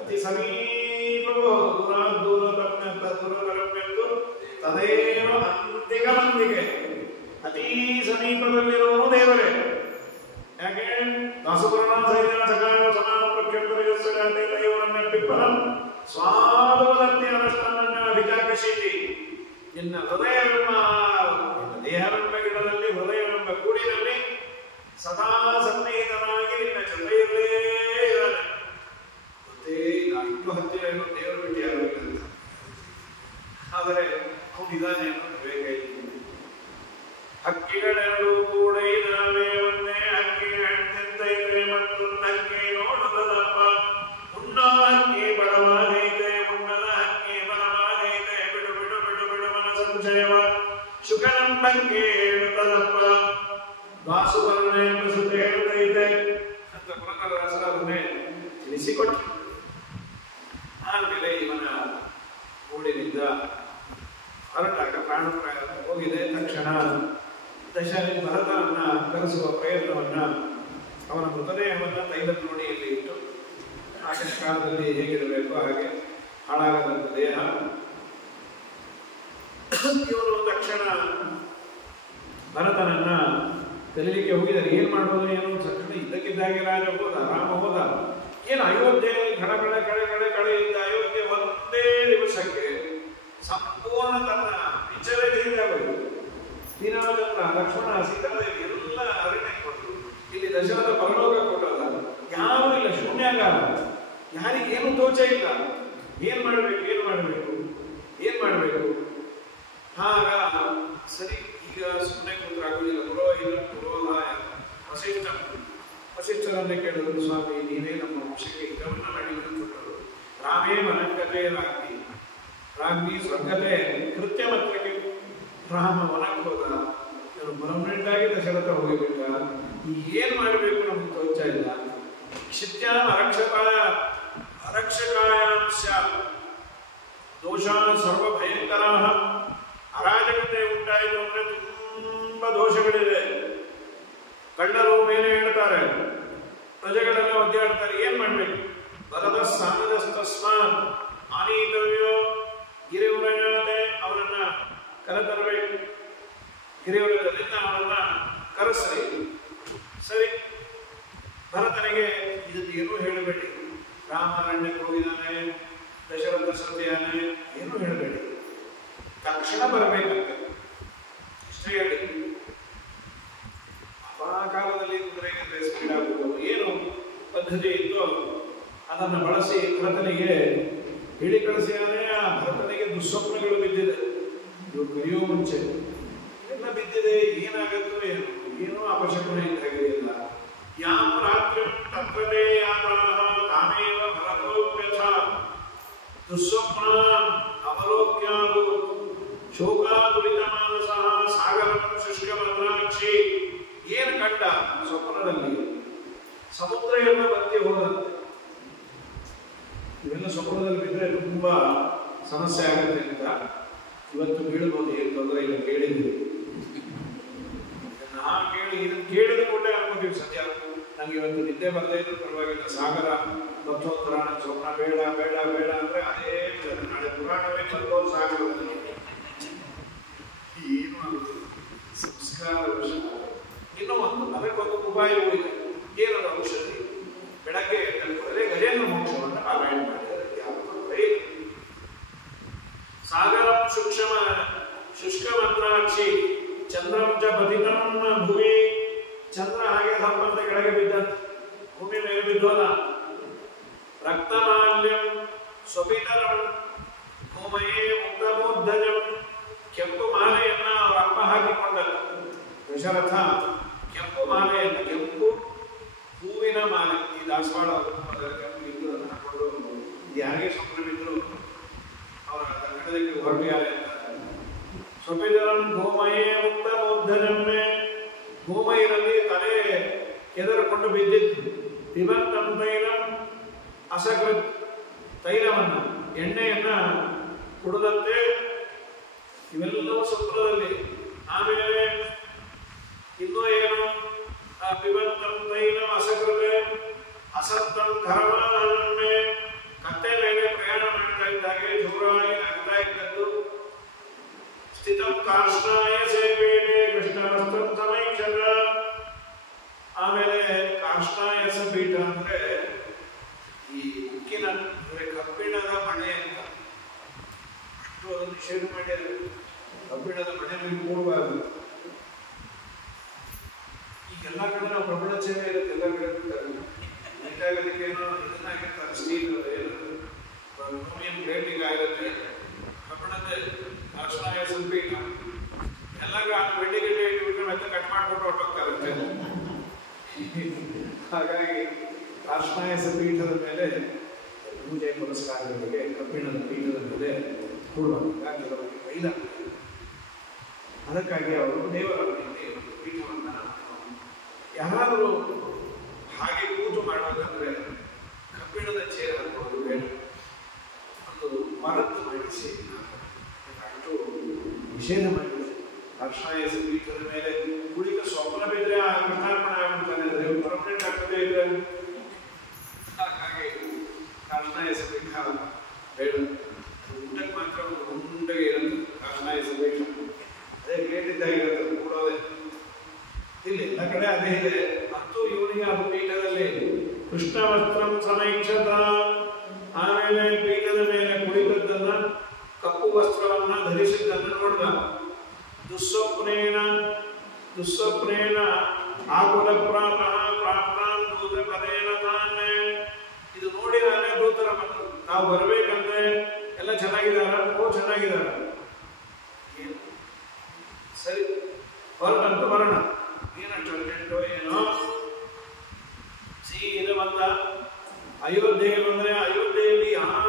ಅತಿ ಸಮೀಪವೂ ಹೌದು. ದೂರತರಮ್ಯಂದು ತದೇವ ಅಂತಿಕಮಂತಿಕೆ. ಅತೀ ಸಮೀಪದಲ್ಲಿರುವನು ದೇವರೇ. ಯಾಕೆ ದಾಸಪುರಾಣ ಸೈನ್ಯ ಸಕಾಲ ಸಮಾನ ಪ್ರಖ್ಯಾತರನ್ನ ಪಿಪ್ಪಲಂ ಸ್ವಾದೋದತ್ತಿ ಅನಷ್ಟನ್ನ ಅಭಿಜಾಕಶೀತಿ. ನಿನ್ನ ಹೃದಯವೆಂಬ ನಿನ್ನ ದೇಹವೆಂಬ ಗಿಡದಲ್ಲಿ ಹೃದಯವೆಂಬ ಗೂಡಿನಲ್ಲಿ ಸದಾ ಸನ್ನಿಹಿತನಾಗಿ ನಿನ್ನ ಜೊತೆಯಲ್ಲೇ ಇದ್ದಾನೆ. ಮತ್ತೆ ಇಷ್ಟು ಹತ್ತಿರ ಇರೋ ದೇವರು ಬಿಟ್ಟು ಯಾರು ಆದರೆ ಅವನಿದ್ದಾನೆ ಅನ್ನೋದು ವಿವೇಕ ಇಲ್ಲ. ಹಕ್ಕಿಗಳೆರಡು ಕೂಡ ಇದಾವೆ, ಒಂದೇ ಹಕ್ಕಿ ಹೆಣ್ಣೆತ್ತೈತೆ ಮತ್ತೊಂದು ಹಕ್ಕಿ ನೋಡುತ್ತದಪ್ಪ. ಉಣ್ಣೋ ಹಕ್ಕಿ ಬಡವಾಗೈತೆ, ಉಣ್ಣದ ಹಕ್ಕಿ ಬಲವಾಗೈತೆ, ಬಿಡು ಬಿಡು ಬಿಡು ಬಿಡು ಮನ ಸಂಶಯವ ಶುಕನಂಬಕ್ಕೆ ಹೇಳುತ್ತದಪ್ಪ. ವಾಸುಬರಣ ಎಂಬ ಸುದ್ದಿ ಹೇಳುತ್ತೈತೆ ಅಂತ ಪುರಂದರದಾಸರನ್ನೇ ತಿಳಿಸಿಕೊಟ್ಟು ಆಮೇಲೆ ಇವನ ಊರಿನಿಂದ ಹೊರಟಾಗ ಪ್ರಾಣಪ್ರಾಯ ಹೋಗಿದೆ. ತಕ್ಷಣ ದಶರಥ ಭರತನನ್ನ ಕರೆಸುವ ಪ್ರಯತ್ನವನ್ನ, ಅವನ ಮೃತದೇಹವನ್ನ ತೈಲ ದೋಣಿಯಲ್ಲಿ ಇಟ್ಟು ಆಗಿನ ಕಾಲದಲ್ಲಿ ಹೇಗಿರಬೇಕು ಹಾಗೆ ಹಾಳಾಗದಂತ ದೇಹ. ಇವನು ತಕ್ಷಣ ಭರತನನ್ನ ಕರೀಲಿಕ್ಕೆ ಹೋಗಿದ್ದಾರೆ. ಏನ್ ಮಾಡೋದು ಏನು ತಕ್ಷಣ ಇದ್ದಕ್ಕಿದ್ದಾಗೆ ರಾಜ ಹೋದ, ರಾಮ ಹೋದ. ಏನು ಅಯೋಧ್ಯೆಯಲ್ಲಿ ಕಡೆ ಕಡೆ ಕಡೆ ಕಡೆ ಇದ್ದ ಅಯೋಧ್ಯೆ ಒಂದೇ ದಿವಸಕ್ಕೆ ಸಂಪೂರ್ಣ ತನ್ನ ವಿಚಲನೆಯಿಂದ ಹೋಯಿತು. ಶ್ರೀರಾಮಚಂದ್ರ, ಲಕ್ಷ್ಮಣ, ಸೀತಾದೇವಿ ಎಲ್ಲ ಅರಣ್ಯಕ್ಕೆ ಕೊಟ್ಟರು. ಇಲ್ಲಿ ದಶರಥ ಪರಲೋಕ ಕೊಟ್ಟದ. ಯಾರೂ ಇಲ್ಲ, ಶೂನ್ಯಾಗಾರ. ಯಾರಿಗೇನು ತೋಚ ಇಲ್ಲ. ಏನ್ ಮಾಡಬೇಕು ಏನ್ ಮಾಡಬೇಕು ಏನ್ ಮಾಡಬೇಕು. ಆಗ ಸರಿ, ಈಗ ಸುಮ್ಮನೆ ಕೂತ್ರಾಗುವುದಿಲ್ಲ. ಪುರೋಹಿತ ಪುರೋಧಾಯ ವಸಿಷ್ಠರನ್ನೇ ಕೇಳಿದ್ರು, ಸ್ವಾಮಿ ನೀವೇ ನಮ್ಮ ವಂಶಕ್ಕೆ ಹಿತವನ್ನ ಮಾಡಿ ಕೊಟ್ಟರು. ರಾಮೇ ವನಕ್ಕತೆ ರಾಜ್ಞಿ ಸ್ವರ್ಗತೆ ಕೃತ್ಯ ಮಾತ್ರಕ್ಕೆ ರಾಮ ವನಕ್ಕೆ ಹೋದ. ನಾನು ಪರ್ಮನೆಂಟಾಗಿ ದಶರಥ ಹೋಗಿಬಿಟ್ಟ. ಏನ್ ಮಾಡಬೇಕು ನಮ್ಗೆ ತೋಚ ಇಲ್ಲ. ಕ್ಷಿತ್ಯಾಂ ಅರಕ್ಷಕಾಯಾಂಶ ದೋಷಾನ ಸರ್ವ ಭಯಂಕರ. ಅರಾಜಕತೆ ಉಂಟಾಯಿತು ಅಂದ್ರೆ ತುಂಬಾ ದೋಷಗಳಿದೆ. ಕಳ್ಳರು ಮೇಲೆ ಹೇಳ್ತಾರೆ, ಪ್ರಜೆಗಳೆಲ್ಲ ಒದ್ದಾಡ್ತಾರೆ. ಏನ್ ಮಾಡ್ಬೇಕು? ಬಲದ ಸ್ಥಾನದಸ್ತಸ್ಮಾತ್ ಆನೀತವ್ಯೋ ಗಿರಿವ್ರಜತೆ, ಅವರನ್ನ ಕರೆತರಬೇಕು. ಗಿರಿವ್ರಜದಿಂದ ಅವರನ್ನ ಕರೆಸ್ರಿ. ಸರಿ, ಭರತನಿಗೆ ಇದನ್ನು ಏನೂ ಹೇಳಬೇಡಿ. ರಾಮ ಅರಣ್ಯಕ್ಕೆ ಹೋಗಿದ್ದಾನೆ, ದಶರಥ ಸತ್ಯಾನೆ, ಏನೂ ಹೇಳಬೇಡಿ. ತಕ್ಷಣ ಬರಬೇಕಂತ ಇಷ್ಟೇ ಹೇಳಿ. ಆ ಕಾಲದಲ್ಲಿ ಕುದುರೆಗೆ ಸ್ಪೀಡ್ ಆಗುವುದು ಏನು ಪದ್ಧತಿ ಇತ್ತು ಅದನ್ನು ಬಳಸಿ ಭರತನಿಗೆ ಹೇಳಿ ಕಳಿಸಿದರೆ ಆ ಭರತನಿಗೆ ದುಸ್ವಪ್ನಗಳು ಬಿದ್ದಿದೆ. ಇವರು ಕರೆಯೋ ಮುಂಚೆ ಎಲ್ಲ ಬಿದ್ದಿದೆ. ಏನಾಗುತ್ತೋ ಏನು, ಏನೂ ಅಪಶಕುನ ಇದ್ದಾಗಿಲ್ಲ. ಯಾಂ ರಾತ್ರಿ ತತ್ರದೇ ತಾಮೇವ ಭರತೋಪ್ಯಥ ದುಸ್ವಪ್ನ ಅವಲೋಕ್ಯಾದು ಶೋಕಾದುರಿತ ಮಾನಸ ಸಾಗರಂ ಶುಷ್ಕಮದ್ರಾಕ್ಷಿ. ಏನು ಕಂಡ ಸ್ವಪ್ನದಲ್ಲಿ? ಸಮುದ್ರ ಎಲ್ಲ ಬತ್ತಿ ಹೋದಂತೆ. ಇವೆಲ್ಲ ಸ್ವಪ್ನದಲ್ಲಿ ಬಿದ್ದರೆ ತುಂಬಾ ಸಮಸ್ಯೆ ಆಗುತ್ತೆ ಅಂತ ಇವತ್ತು ಬೀಳ್ಬೋದು. ಏನು ತೊಂದರೆ ಇಲ್ಲ, ಕೇಳಿದ್ವಿ. ಇದನ್ನು ಕೇಳಿದ ಕೂಡ ಅನ್ಕೋತೀವಿ, ಸತ್ಯ ನಂಗೆ ಇವತ್ತು ನಿದ್ದೆ ಬರದೇ ಇದ್ರು ಪರವಾಗಿಲ್ಲ, ಸಾಗರ ಮತ್ತೊಂಥರ ನನ್ನ ಸ್ವಪ್ನ ಬೇಡ ಬೇಡ ಬೇಡ ಅಂದ್ರೆ ಅದೇ ನಾಳೆ ಪುರಾಣವೇ ಬಂದೋದು ಸಾಗರದಲ್ಲಿ. ಏನು ಆಗುತ್ತೆ ಸಂಸ್ಕಾರ ವರ್ಷ. ಇನ್ನೂ ಒಂದು ಅದಕ್ಕೊಂದು ಉಪಾಯವೂ ಇದೆ. ಏನದು ಔಷಧಿ? ಬೆಳಗ್ಗೆ ಕೂಡಲೇ ಗಜೇಂದ್ರ ಮೋಕ್ಷವನ್ನು ಪಾರಾಯಣ ಮಾಡಿದರೆ ಯಾವ ತೊಂದರೆ ಇಲ್ಲ. ಸಾಗರಂ ಶುಷ್ಕಮದ್ರಾಕ್ಷಿ ಚಂದ್ರಂ ಚ ಪತಿತಂ ಭೂಮಿ. ಚಂದ್ರ ಹಾಗೆ ಸಂಬಂಧ ಕೆಳಗೆ ಬಿದ್ದಂತೆ ಭೂಮಿ ಮೇಲೆ ಬಿದ್ದೋದ. ರಕ್ತಮಾಲ್ಯಂ ಸ್ವಪಿತರಂ ಭೂಮಯೇ ಮುಕ್ತಮೋದ್ಧಜಂ. ಕೆಂಪು ಮಾಲೆಯನ್ನ ಅವರ ಅಪ್ಪ ಹಾಕಿಕೊಂಡ ದಶರಥ. ಕೆಂಪು ಮಾಲೆಯನ್ನು, ಕೆಂಪು ಹೂವಿನ ಮಾಲೆ, ಈ ದಾಸವಾಳ ಕೆಂಪು ಇದ್ದು ಅದನ್ನು ಹಾಕೊಂಡು ಯಾರಿಗೆ ಸ್ವಪ್ನ ಬಿದ್ದರು ಅವರ ಕನ್ನಡಕ್ಕೆ ಹೊರಟಿದ್ದಾರೆ ಅಂತ. ಸ್ವಪಿತರಂ ಭೂಮಯೇ ಮುಕ್ತಮೋದ್ಧಜಮ್ಮೆ. ಭೂಮೈನಲ್ಲಿ ತಲೆ ಕೆದರಿಕೊಂಡು ಬಿದ್ದಿತ್ತು. ಪಿಬಂತಂ ತೈಲಂ ಅಸಕೃತ್. ತೈಲವನ್ನು, ಎಣ್ಣೆಯನ್ನ ಕುಡಿದಂತೆ. ಇವೆಲ್ಲವೂ ಸ್ವಪ್ನದಲ್ಲಿ. ಆಮೇಲೆ ಇನ್ನೂ ಏನು? ಪಿಬಂತಂ ತೈಲಂ ಅಸಕೃತೆ ಅಸತ್ತಂ ಕರವಾಲಮ್ಮೆ. ಕತ್ತೆ ಮೇಲೆ ಪ್ರಯಾಣ ಮಾಡ್ತಾ ಇದ್ದಾಗೆ ಜೋರಾಗಿ ಆಗ್ತಾ ಇದ್ದದ್ದು. ಸ್ಥಿತಂ ಕಾರ್ಷ್ಣಾಯ ಸೇಪೇಟೆ ಕೃಷ್ಣವಸ್ತಂ ಸಮೈಕ್ಷತ. ಆಮೇಲೆ ಕಾರ್ಷ್ಣಾಯಸ ಪೀಠ ಅಂದ್ರೆ ಈ ಉಕ್ಕಿನ ಅಂದ್ರೆ ಕಬ್ಬಿಣದ ಮಣೆ ಅಂತ. ಅಷ್ಟು ಅದನ್ನು ನಿಷೇಧ ಮಾಡಿದ್ದಾರೆ. ಕಬ್ಬಿಣದ ಮಣೆ ಮೇಲೆ ಕೂಡಬಾರದು. ಈಗೆಲ್ಲ ಕಡೆ ನಾವು ಪ್ರಬಲ ಸೇವೆ ಇರುತ್ತೆ, ಎಲ್ಲ ಕಡೆ ಬಿಡ್ತಾರೆ. ನೀಟಾಗಲಿಕ್ಕೆ ಏನೋ ಇದನ್ನಾಗಿರ್ತಾರೆ, ಸ್ಟೀಲ್ ಏನೋ ಪ್ಲೇಟಿಂಗ್ ಆಗಿರುತ್ತೆ. ಕಬ್ಬಿಣದ ಕೃಷ್ಣಾಯಸ ಪೀಠದ ಮೇಲೆ ಪೂಜೆ ಪುರಸ್ಕಾರಗಳಿಗೆ ಕಬ್ಬಿಣದ ಪೀಠದ ಮೇಲೆ ಕೂಡುವಾಗ ಕೆಲವರಿಗೆ ಕೈಲಾಗ್ತದೆ. ಅದಕ್ಕಾಗಿ ಅವರು ದೇವರ ಮನೆಯಲ್ಲಿ ಒಂದು ಪೀಠವನ್ನು ಯಾರಾದರೂ ಹಾಗೆ ಕೂತು ಮಾಡೋದಂದ್ರೆ ಕಬ್ಬಿಣದ ಚೇರ್ ಹಾಕೋದು ಬೇಡ, ಒಂದು ಮರದ್ದು ಮಾಡಿಸಿ ಅಷ್ಟು ನಿಷೇಧ ಮಾಡಿದೆ. ಕೃಷ್ಣಾಯಸ ಪೀಠದ ಮೇಲೆ ಕುಳಿತ ಸ್ವಪ್ನ ಬಿದ್ದರೆ ಆ ಕೃಷ್ಣಾರ್ಪಣೆ ಆಗ್ಬಿಡ್ತಾನೆ, ಅಂದ್ರೆ ಪರ್ಮನೆಂಟ್ ಆಗ್ತದೆ ಇದೆ. ಹಾಗಾಗಿ ಕೃಷ್ಣಾಯಸ ಪೀಠ ಬೇಡ, ಊಟಕ್ಕೆ ಮಾತ್ರ ಒಂದು ಉಂಡೆಗೆ ಇರುತ್ತೆ ಕೃಷ್ಣಾಯಸ ಪೀಠ. ಅದೇ ಪ್ಲೇಟ್ ಇದ್ದಾಗಿರುತ್ತೆ ಕೂಡೋದೆ. ಇಲ್ಲಿ ಎಲ್ಲ ಕಡೆ ಅದೇ ಇದೆ. ಮತ್ತು ಇವನಿಗೆ ಅದು ಪೀಠದಲ್ಲಿ ಕೃಷ್ಣ ವಸ್ತ್ರಂ ಸಮೈಕ್ಷತ, ಆಮೇಲೆ ಪೀಠದ ಮೇಲೆ ಕುಳಿತದ್ದನ್ನ ಕಪ್ಪು ವಸ್ತ್ರವನ್ನ ಧರಿಸಿದ್ದನ್ನ ನೋಡಿದ. ದುಸ್ವಪ್ನೇನ ಆಕುಲ ಪ್ರಾಪ್ತಾನ್ ದೂತ ಪದೇನ ತಾನೇ. ಇದು ನೋಡಿ ನಾನೇ ದೂತರ ಬಂತು, ನಾವು ಬರ್ಬೇಕಂದ್ರೆ ಎಲ್ಲ ಚೆನ್ನಾಗಿದಾರ, ಓ ಚೆನ್ನಾಗಿದಾರ, ಸರಿ ಹೊರಟಂತ ಬರೋಣ, ಏನಷ್ಟು ಅರ್ಜೆಂಟೋ ಏನೋ. ಸೀದಾ ಬಂದ ಅಯೋಧ್ಯೆಗೆ ಬಂದ್ರೆ ಅಯೋಧ್ಯೆಯಲ್ಲಿ ಯಾವ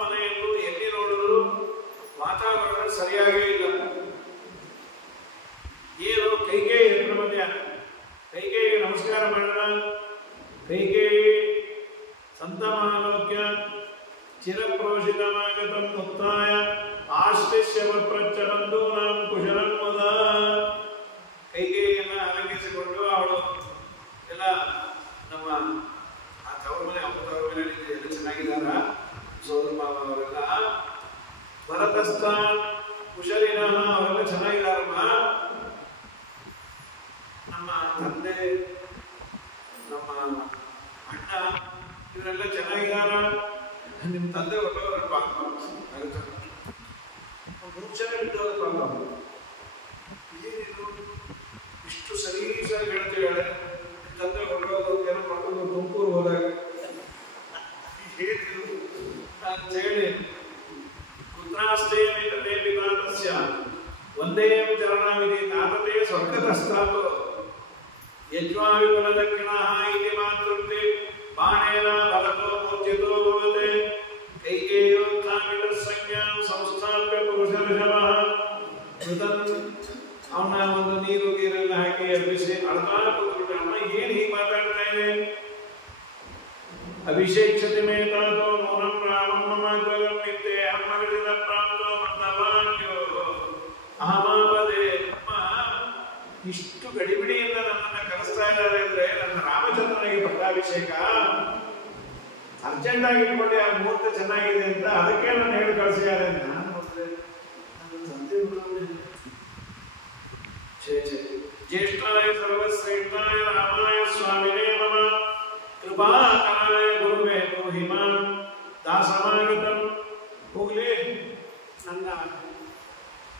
ಮನೆಯಲ್ಲೂ ಎಲ್ಲಿ ನೋಡಿದ್ರು ವಾತಾವರಣ ಸರಿಯಾಗೇ ಇಲ್ಲ. ಏನು ಕೈಕೇಯಿ ಹತ್ರ ಬಂದ್ಯ, ಕೈಕೇಯಿಗೆ ನಮಸ್ಕಾರ ಮಾಡಿದ. ಕೈಕೇಯಿ ಸಂತಮಾಲೋಕ್ಯ ಚಿರಪ್ರೋಷಿತಮಾಗತಂ ಮುಕ್ತಾಯ ಆಶ್ಲಿಷ್ಯ ಪ್ರಚರಂದು ನಾಂ ಕುಶಲಂ ಮುದ. ಕೈಕೇಯಿಯನ್ನ ಅಲಂಕರಿಸಿಕೊಂಡು ಅವಳು ಎಲ್ಲ ನಮ್ಮ ಆ ತವರ ಮನೆ ಅಮ್ಮ ತವರ ಮನೆ ಎಲ್ಲ ಚೆನ್ನಾಗಿದ್ದಾರ, ಸೋದರ ಮಾವ ಅವರೆಲ್ಲ. ಭರತಸ್ಥಾನ್ ಕುಶಲಿನ ಅವರೆಲ್ಲ ಚೆನ್ನಾಗಿದ್ದಾರಮ್ಮ, ನಮ್ಮ ತಂದೆ ನಮ್ಮ ಅಣ್ಣ ಇವರೆಲ್ಲ ಚೆನ್ನಾಗಿದ್ದಾರ, ನಿಮ್ಮ ತಂದೆ ಒಬ್ಬರು ಪಾಪ ಮುಂಚೆ ಬಿದ್ದವರು ಪಾಪ. ಏನಿದು ಇಷ್ಟು ಸರೀಸಾಗಿ ಹೇಳ್ತೀವಿ, ತಂದೆ ಹೊರಡೋದು ಏನೋ ಮಕ್ಕಳು ತುಮಕೂರು ಹೋದಾಗ ಏನಿದು ಅಂತ ಹೇಳಿ ಪುತ್ರಾಸ್ತೇಮಿತಾತಸ್ಯ ಒಂದೇ ಚರಣವಿಧಿ ತಾತತೆ ಸ್ವರ್ಗತಸ್ಥಾತು ಯಜ್ವಾಯುಗಳ ದಕ್ಷಿಣಃ ಇತಿ ಮಾತೃತೆ ಬಾಣೇನ ಭರತೋ ಮೂರ್ಛಿತೋ ಭವತೆ. ಕೈಕೇಯೋತ್ಥಾಪಿತ ಸಂಜ್ಞಾಂ ಸಂಸ್ಥಾಪ್ಯ ಪುರುಷರ್ಷಭಃ ಮೃತನ್. ಅವನ ಒಂದು ನೀರು ಗೀರೆಲ್ಲ ಹಾಕಿ ಎಬ್ಬಿಸಿ ಅಳ್ತಾ ಕೂತ್ಬಿಟ್ರೆ, ಅಮ್ಮ ಏನ್ ಹೀಗೆ ಮಾತಾಡ್ತಾ ಇದೆ? ಅಭಿಷೇಕ್ಷತೆ ಮೇತಾತೋ ಮೌನಂ ರಾಮಂ ಮಮಾದ್ವಗಂ ನಿತ್ಯೆ ಅಮ್ಮ ವಿದಿತ ಪ್ರಾಪ್ತೋ ಮತ್ತವಾನ್ಯೋ ಅಹಮಾಪದೆ. ಅಮ್ಮ ಇಷ್ಟು ಗಡಿಬಿಡಿಯಿಂದ ನನ್ನನ್ನು ಕರೆಸ್ತಾ ಇದ್ದಾರೆ ಅಂದ್ರೆ ನನ್ನ ರಾಮಚಂದ್ರನಿಗೆ ಪಟ್ಟಾಭಿಷೇಕ ಅರ್ಜೆಂಟ್ ಆಗಿ ಇಟ್ಕೊಂಡೆ, ಆ ಮುಹೂರ್ತ ಚೆನ್ನಾಗಿದೆ ಅಂತ ಅದಕ್ಕೆ ನಾನು ಹೇಳಿ ಕಳಿಸಿದ್ದಾರೆ. ನಾನು ನೋಡಿದ್ರೆ ನನ್ನ ತಂದೆ ಜ್ಯೇಷ್ಠಾಯ ಸರ್ವಶ್ರೇಷ್ಠಾಯ ರಾಮಾಯ ಸ್ವಾಮಿನೇ ಮಮ ಕೃಪಾಕರಾಯ ಗುರುವೇ ಬ್ರೂಹಿ ಮಾಂ ದಾಸಮಾಗತಂ. ಹೋಗ್ಲಿ, ನನ್ನ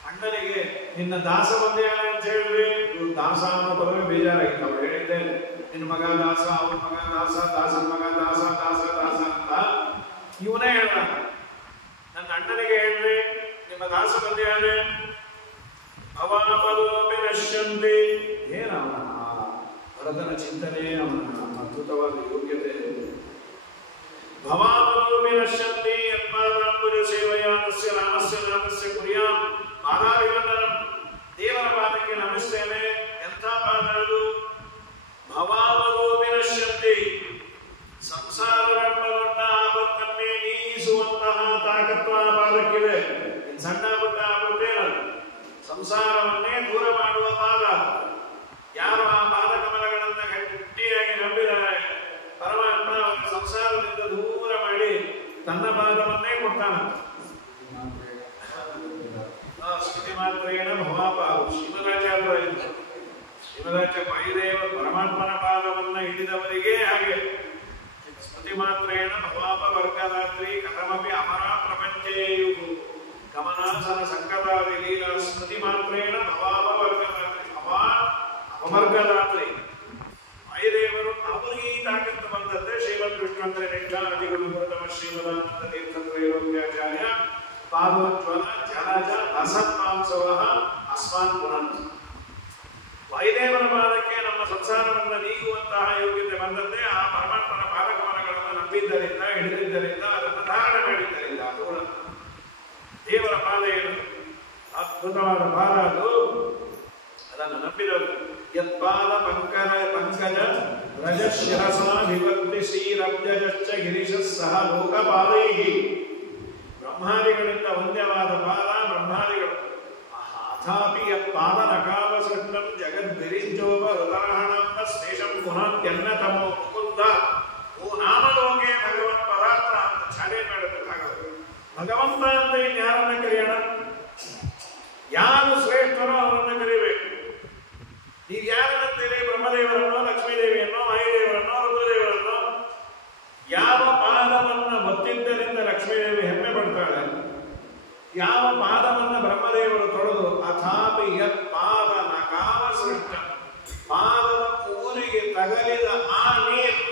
ಅಣ್ಣನಿಗೆ ನಿನ್ನ ದಾಸ ಬಂದ್ಯಾನ ಅಂತ ಹೇಳಿದ್ವಿ. ದಾಸ ಅನ್ನೋ ಪದವೇ ಬೇಜಾರಾಗಿತ್ತು. ಅವ್ರು ಹೇಳಿದ್ದೆ ನಿನ್ನ ಮಗ ದಾಸ, ಅವ್ರ ಮಗ ದಾಸ, ದಾಸನ ಮಗ ದಾಸ, ದಾಸ ದಾಸ ಅಂತ ಇವನೇ ಹೇಳ್ದ. ನನ್ನ ಅಣ್ಣನಿಗೆ ಹೇಳ್ರಿ ನಿಮ್ಮ ದಾಸ ಬಂದ್ಯಾನೆ. ಅವಾಪದೋಪಿ ನಶ್ಯಂತಿ. ಏನ ಅವನ ಭರತನ ಚಿಂತನೆ, ಅವನ ಅದ್ಭುತವಾದ ಯೋಗ್ಯತೆ. ಭವಾಪದೋಪಿ ನಶ್ಯಂತಿ ಯತ್ಪಾದಾಂಬುಜ ಸೇವಯಾ ತಸ್ಯ ರಾಮಸ್ಯ ನಾಮಸ್ಯ ಕುರ್ಯಾಂ ಪಾದಾಭಿವಂದನಂ. ದೇವರ ಪಾದಕ್ಕೆ ನಮಿಸ್ತೇನೆ. ಎಂಥ ಪಾದ ಅದು? ಭವಾಪದೋಪಿ ನಶ್ಯಂತಿ. ಸಂಸಾರವೆಂಬ ದೊಡ್ಡ ಆಪತ್ತನ್ನೇ ನೀಗಿಸುವಂತಹ ತಾಕತ್ವ ಪಾದಕ್ಕಿದೆ. ಸಣ್ಣ ಪುಟ್ಟ ಆಪತ್ತೇನಲ್ಲ, ಸಂಸಾರವನ್ನೇ ದೂರ ಮಾಡುವ ಪಾದ. ಯಾರು ಆ ಪಾದ ಕಮಲಗಳನ್ನ ಗಟ್ಟಿಯಾಗಿ ನಂಬಿದ್ದಾರೆ, ಪರಮಾತ್ಮ ಅವರ ಸಂಸಾರದಿಂದ ದೂರ ಮಾಡಿ ತನ್ನ ಪಾದವನ್ನೇ ಕೊಡ್ತಾನ. ಸ್ಮೃತಿ ಮಾತ್ರೇಣ ಭವಾಪಾವು. ಶ್ರೀಮದಾಚಾರ್ಯ ವಾಯುದೇವ ಪರಮಾತ್ಮನ ಪಾದವನ್ನ ಹಿಡಿದವರಿಗೆ ಹಾಗೆ. ಸ್ಮೃತಿ ಮಾತ್ರೇಣ ಭವಾಪ ವರ್ಗದಾತ್ರಿ ಕಥಮಪಿ ಅಮರ ಪ್ರಪಂಚೇಯು ಗಮನಾಸನ ಸಂಕಟಾದಿ ಲೀಲಾ. ಸ್ಮೃತಿ ಮಾತ್ರೇಣ ಭವಾಪ ವರ್ಗದಾತ್ರಿ ಅಪವರ್ಗದಾತ್ರಿ. ವಾಯುದೇವರು ಅವರಿಗೆ ಈ ತಾಕತ್ತು ಬಂದಂತೆ ಶ್ರೀಮದ್ ಕೃಷ್ಣಂದ್ರೆ ನಿಷ್ಠಾದಿಗಳು ಪ್ರಥಮ ಶ್ರೀಮದಾನಂದ ತೀರ್ಥತ್ರೈಲೋಕ್ಯಾಚಾರ್ಯ ಪಾದೋಜ್ವಲ ಜಲಜ ರಸತ್ಮಾಂಸವ ಅಸ್ಮಾನ್ ಪುನಂತ. ವಾಯುದೇವರ ಪಾದಕ್ಕೆ ನಮ್ಮ ಸಂಸಾರವನ್ನು ನೀಗುವಂತಹ ಯೋಗ್ಯತೆ ಬಂದದ್ದೇ ಆ ಪರಮಾತ್ಮನ ಪಾದಕಮಲಗಳನ್ನು ನಂಬಿದ್ದರಿಂದ, ಹಿಡಿದಿದ್ದರಿಂದ, ಅದನ್ನು ಧಾರಣೆ ಮಾಡಿದ್ದರಿಂದ. ಅದು ದೇವರ ಪಾದ ಏನು ಅದ್ಭುತವಾದ ಪಾದ ಅದು. ಅದನ್ನು ನಂಬಿದವರು ಯತ್ಪಾದ ಪಂಕಜ ರಜಶಿರಸ ವಿಭಕ್ತಿ ಶ್ರೀರಬ್ಜಶ್ಚ ಗಿರಿಶ ಸಹ ಲೋಕಪಾದೈಹಿ. ಬ್ರಹ್ಮಾದಿಗಳಿಂದ ವಂದ್ಯವಾದ ಪಾದ ಬ್ರಹ್ಮಾದಿಗಳು. ಅಥಾಪಿ ಯತ್ಪಾದ ನಕಾವಸೃಷ್ಟಂ ಜಗದ್ವಿರಿಜ್ಯೋಪ ಹೃದರಹಣಂತ ಶೇಷಂ ಪುನಃತ್ಯನ್ನತಮೋ ಮುಕುಂದ ಓ ನಾಮಲೋಕೆ ಭಗವತ್ ಪದಾರ್ಥ ಅಂತ ಚಾಲೆ ಮಾಡುತ್ತೆ ಭಾಗವತ. ಭಗವಂತ ಅಂತ ಇನ್ಯಾರನ್ನ ಕರೆಯೋಣ? ಯಾರು ಶ್ರೇಷ್ಠರೋ ಅವರನ್ನು ಕರಿಬೇಕು. ನೀವು ಯಾರನ್ನಂತೀರಿ? ಬ್ರಹ್ಮದೇವರನ್ನೋ, ಲಕ್ಷ್ಮೀದೇವಿಯನ್ನೋ, ವಾಯುದೇವರನ್ನೋ, ರುದ್ರದೇವರನ್ನೋ? ಯಾವ ಪಾದವನ್ನ ಒತ್ತಿದ್ದರಿಂದ ಲಕ್ಷ್ಮೀದೇವಿ ಹೆಮ್ಮೆ ಪಡ್ತಾಳೆ, ಯಾವ ಪಾದವನ್ನ ಬ್ರಹ್ಮದೇವರು ತೊಳೆದು ಅಥಾಪಿ ಯತ್ ಪಾದ ನಕಾವ ಸೃಷ್ಟ, ಪಾದದ ಊರಿಗೆ ತಗಲಿದ ಆ ನೀರು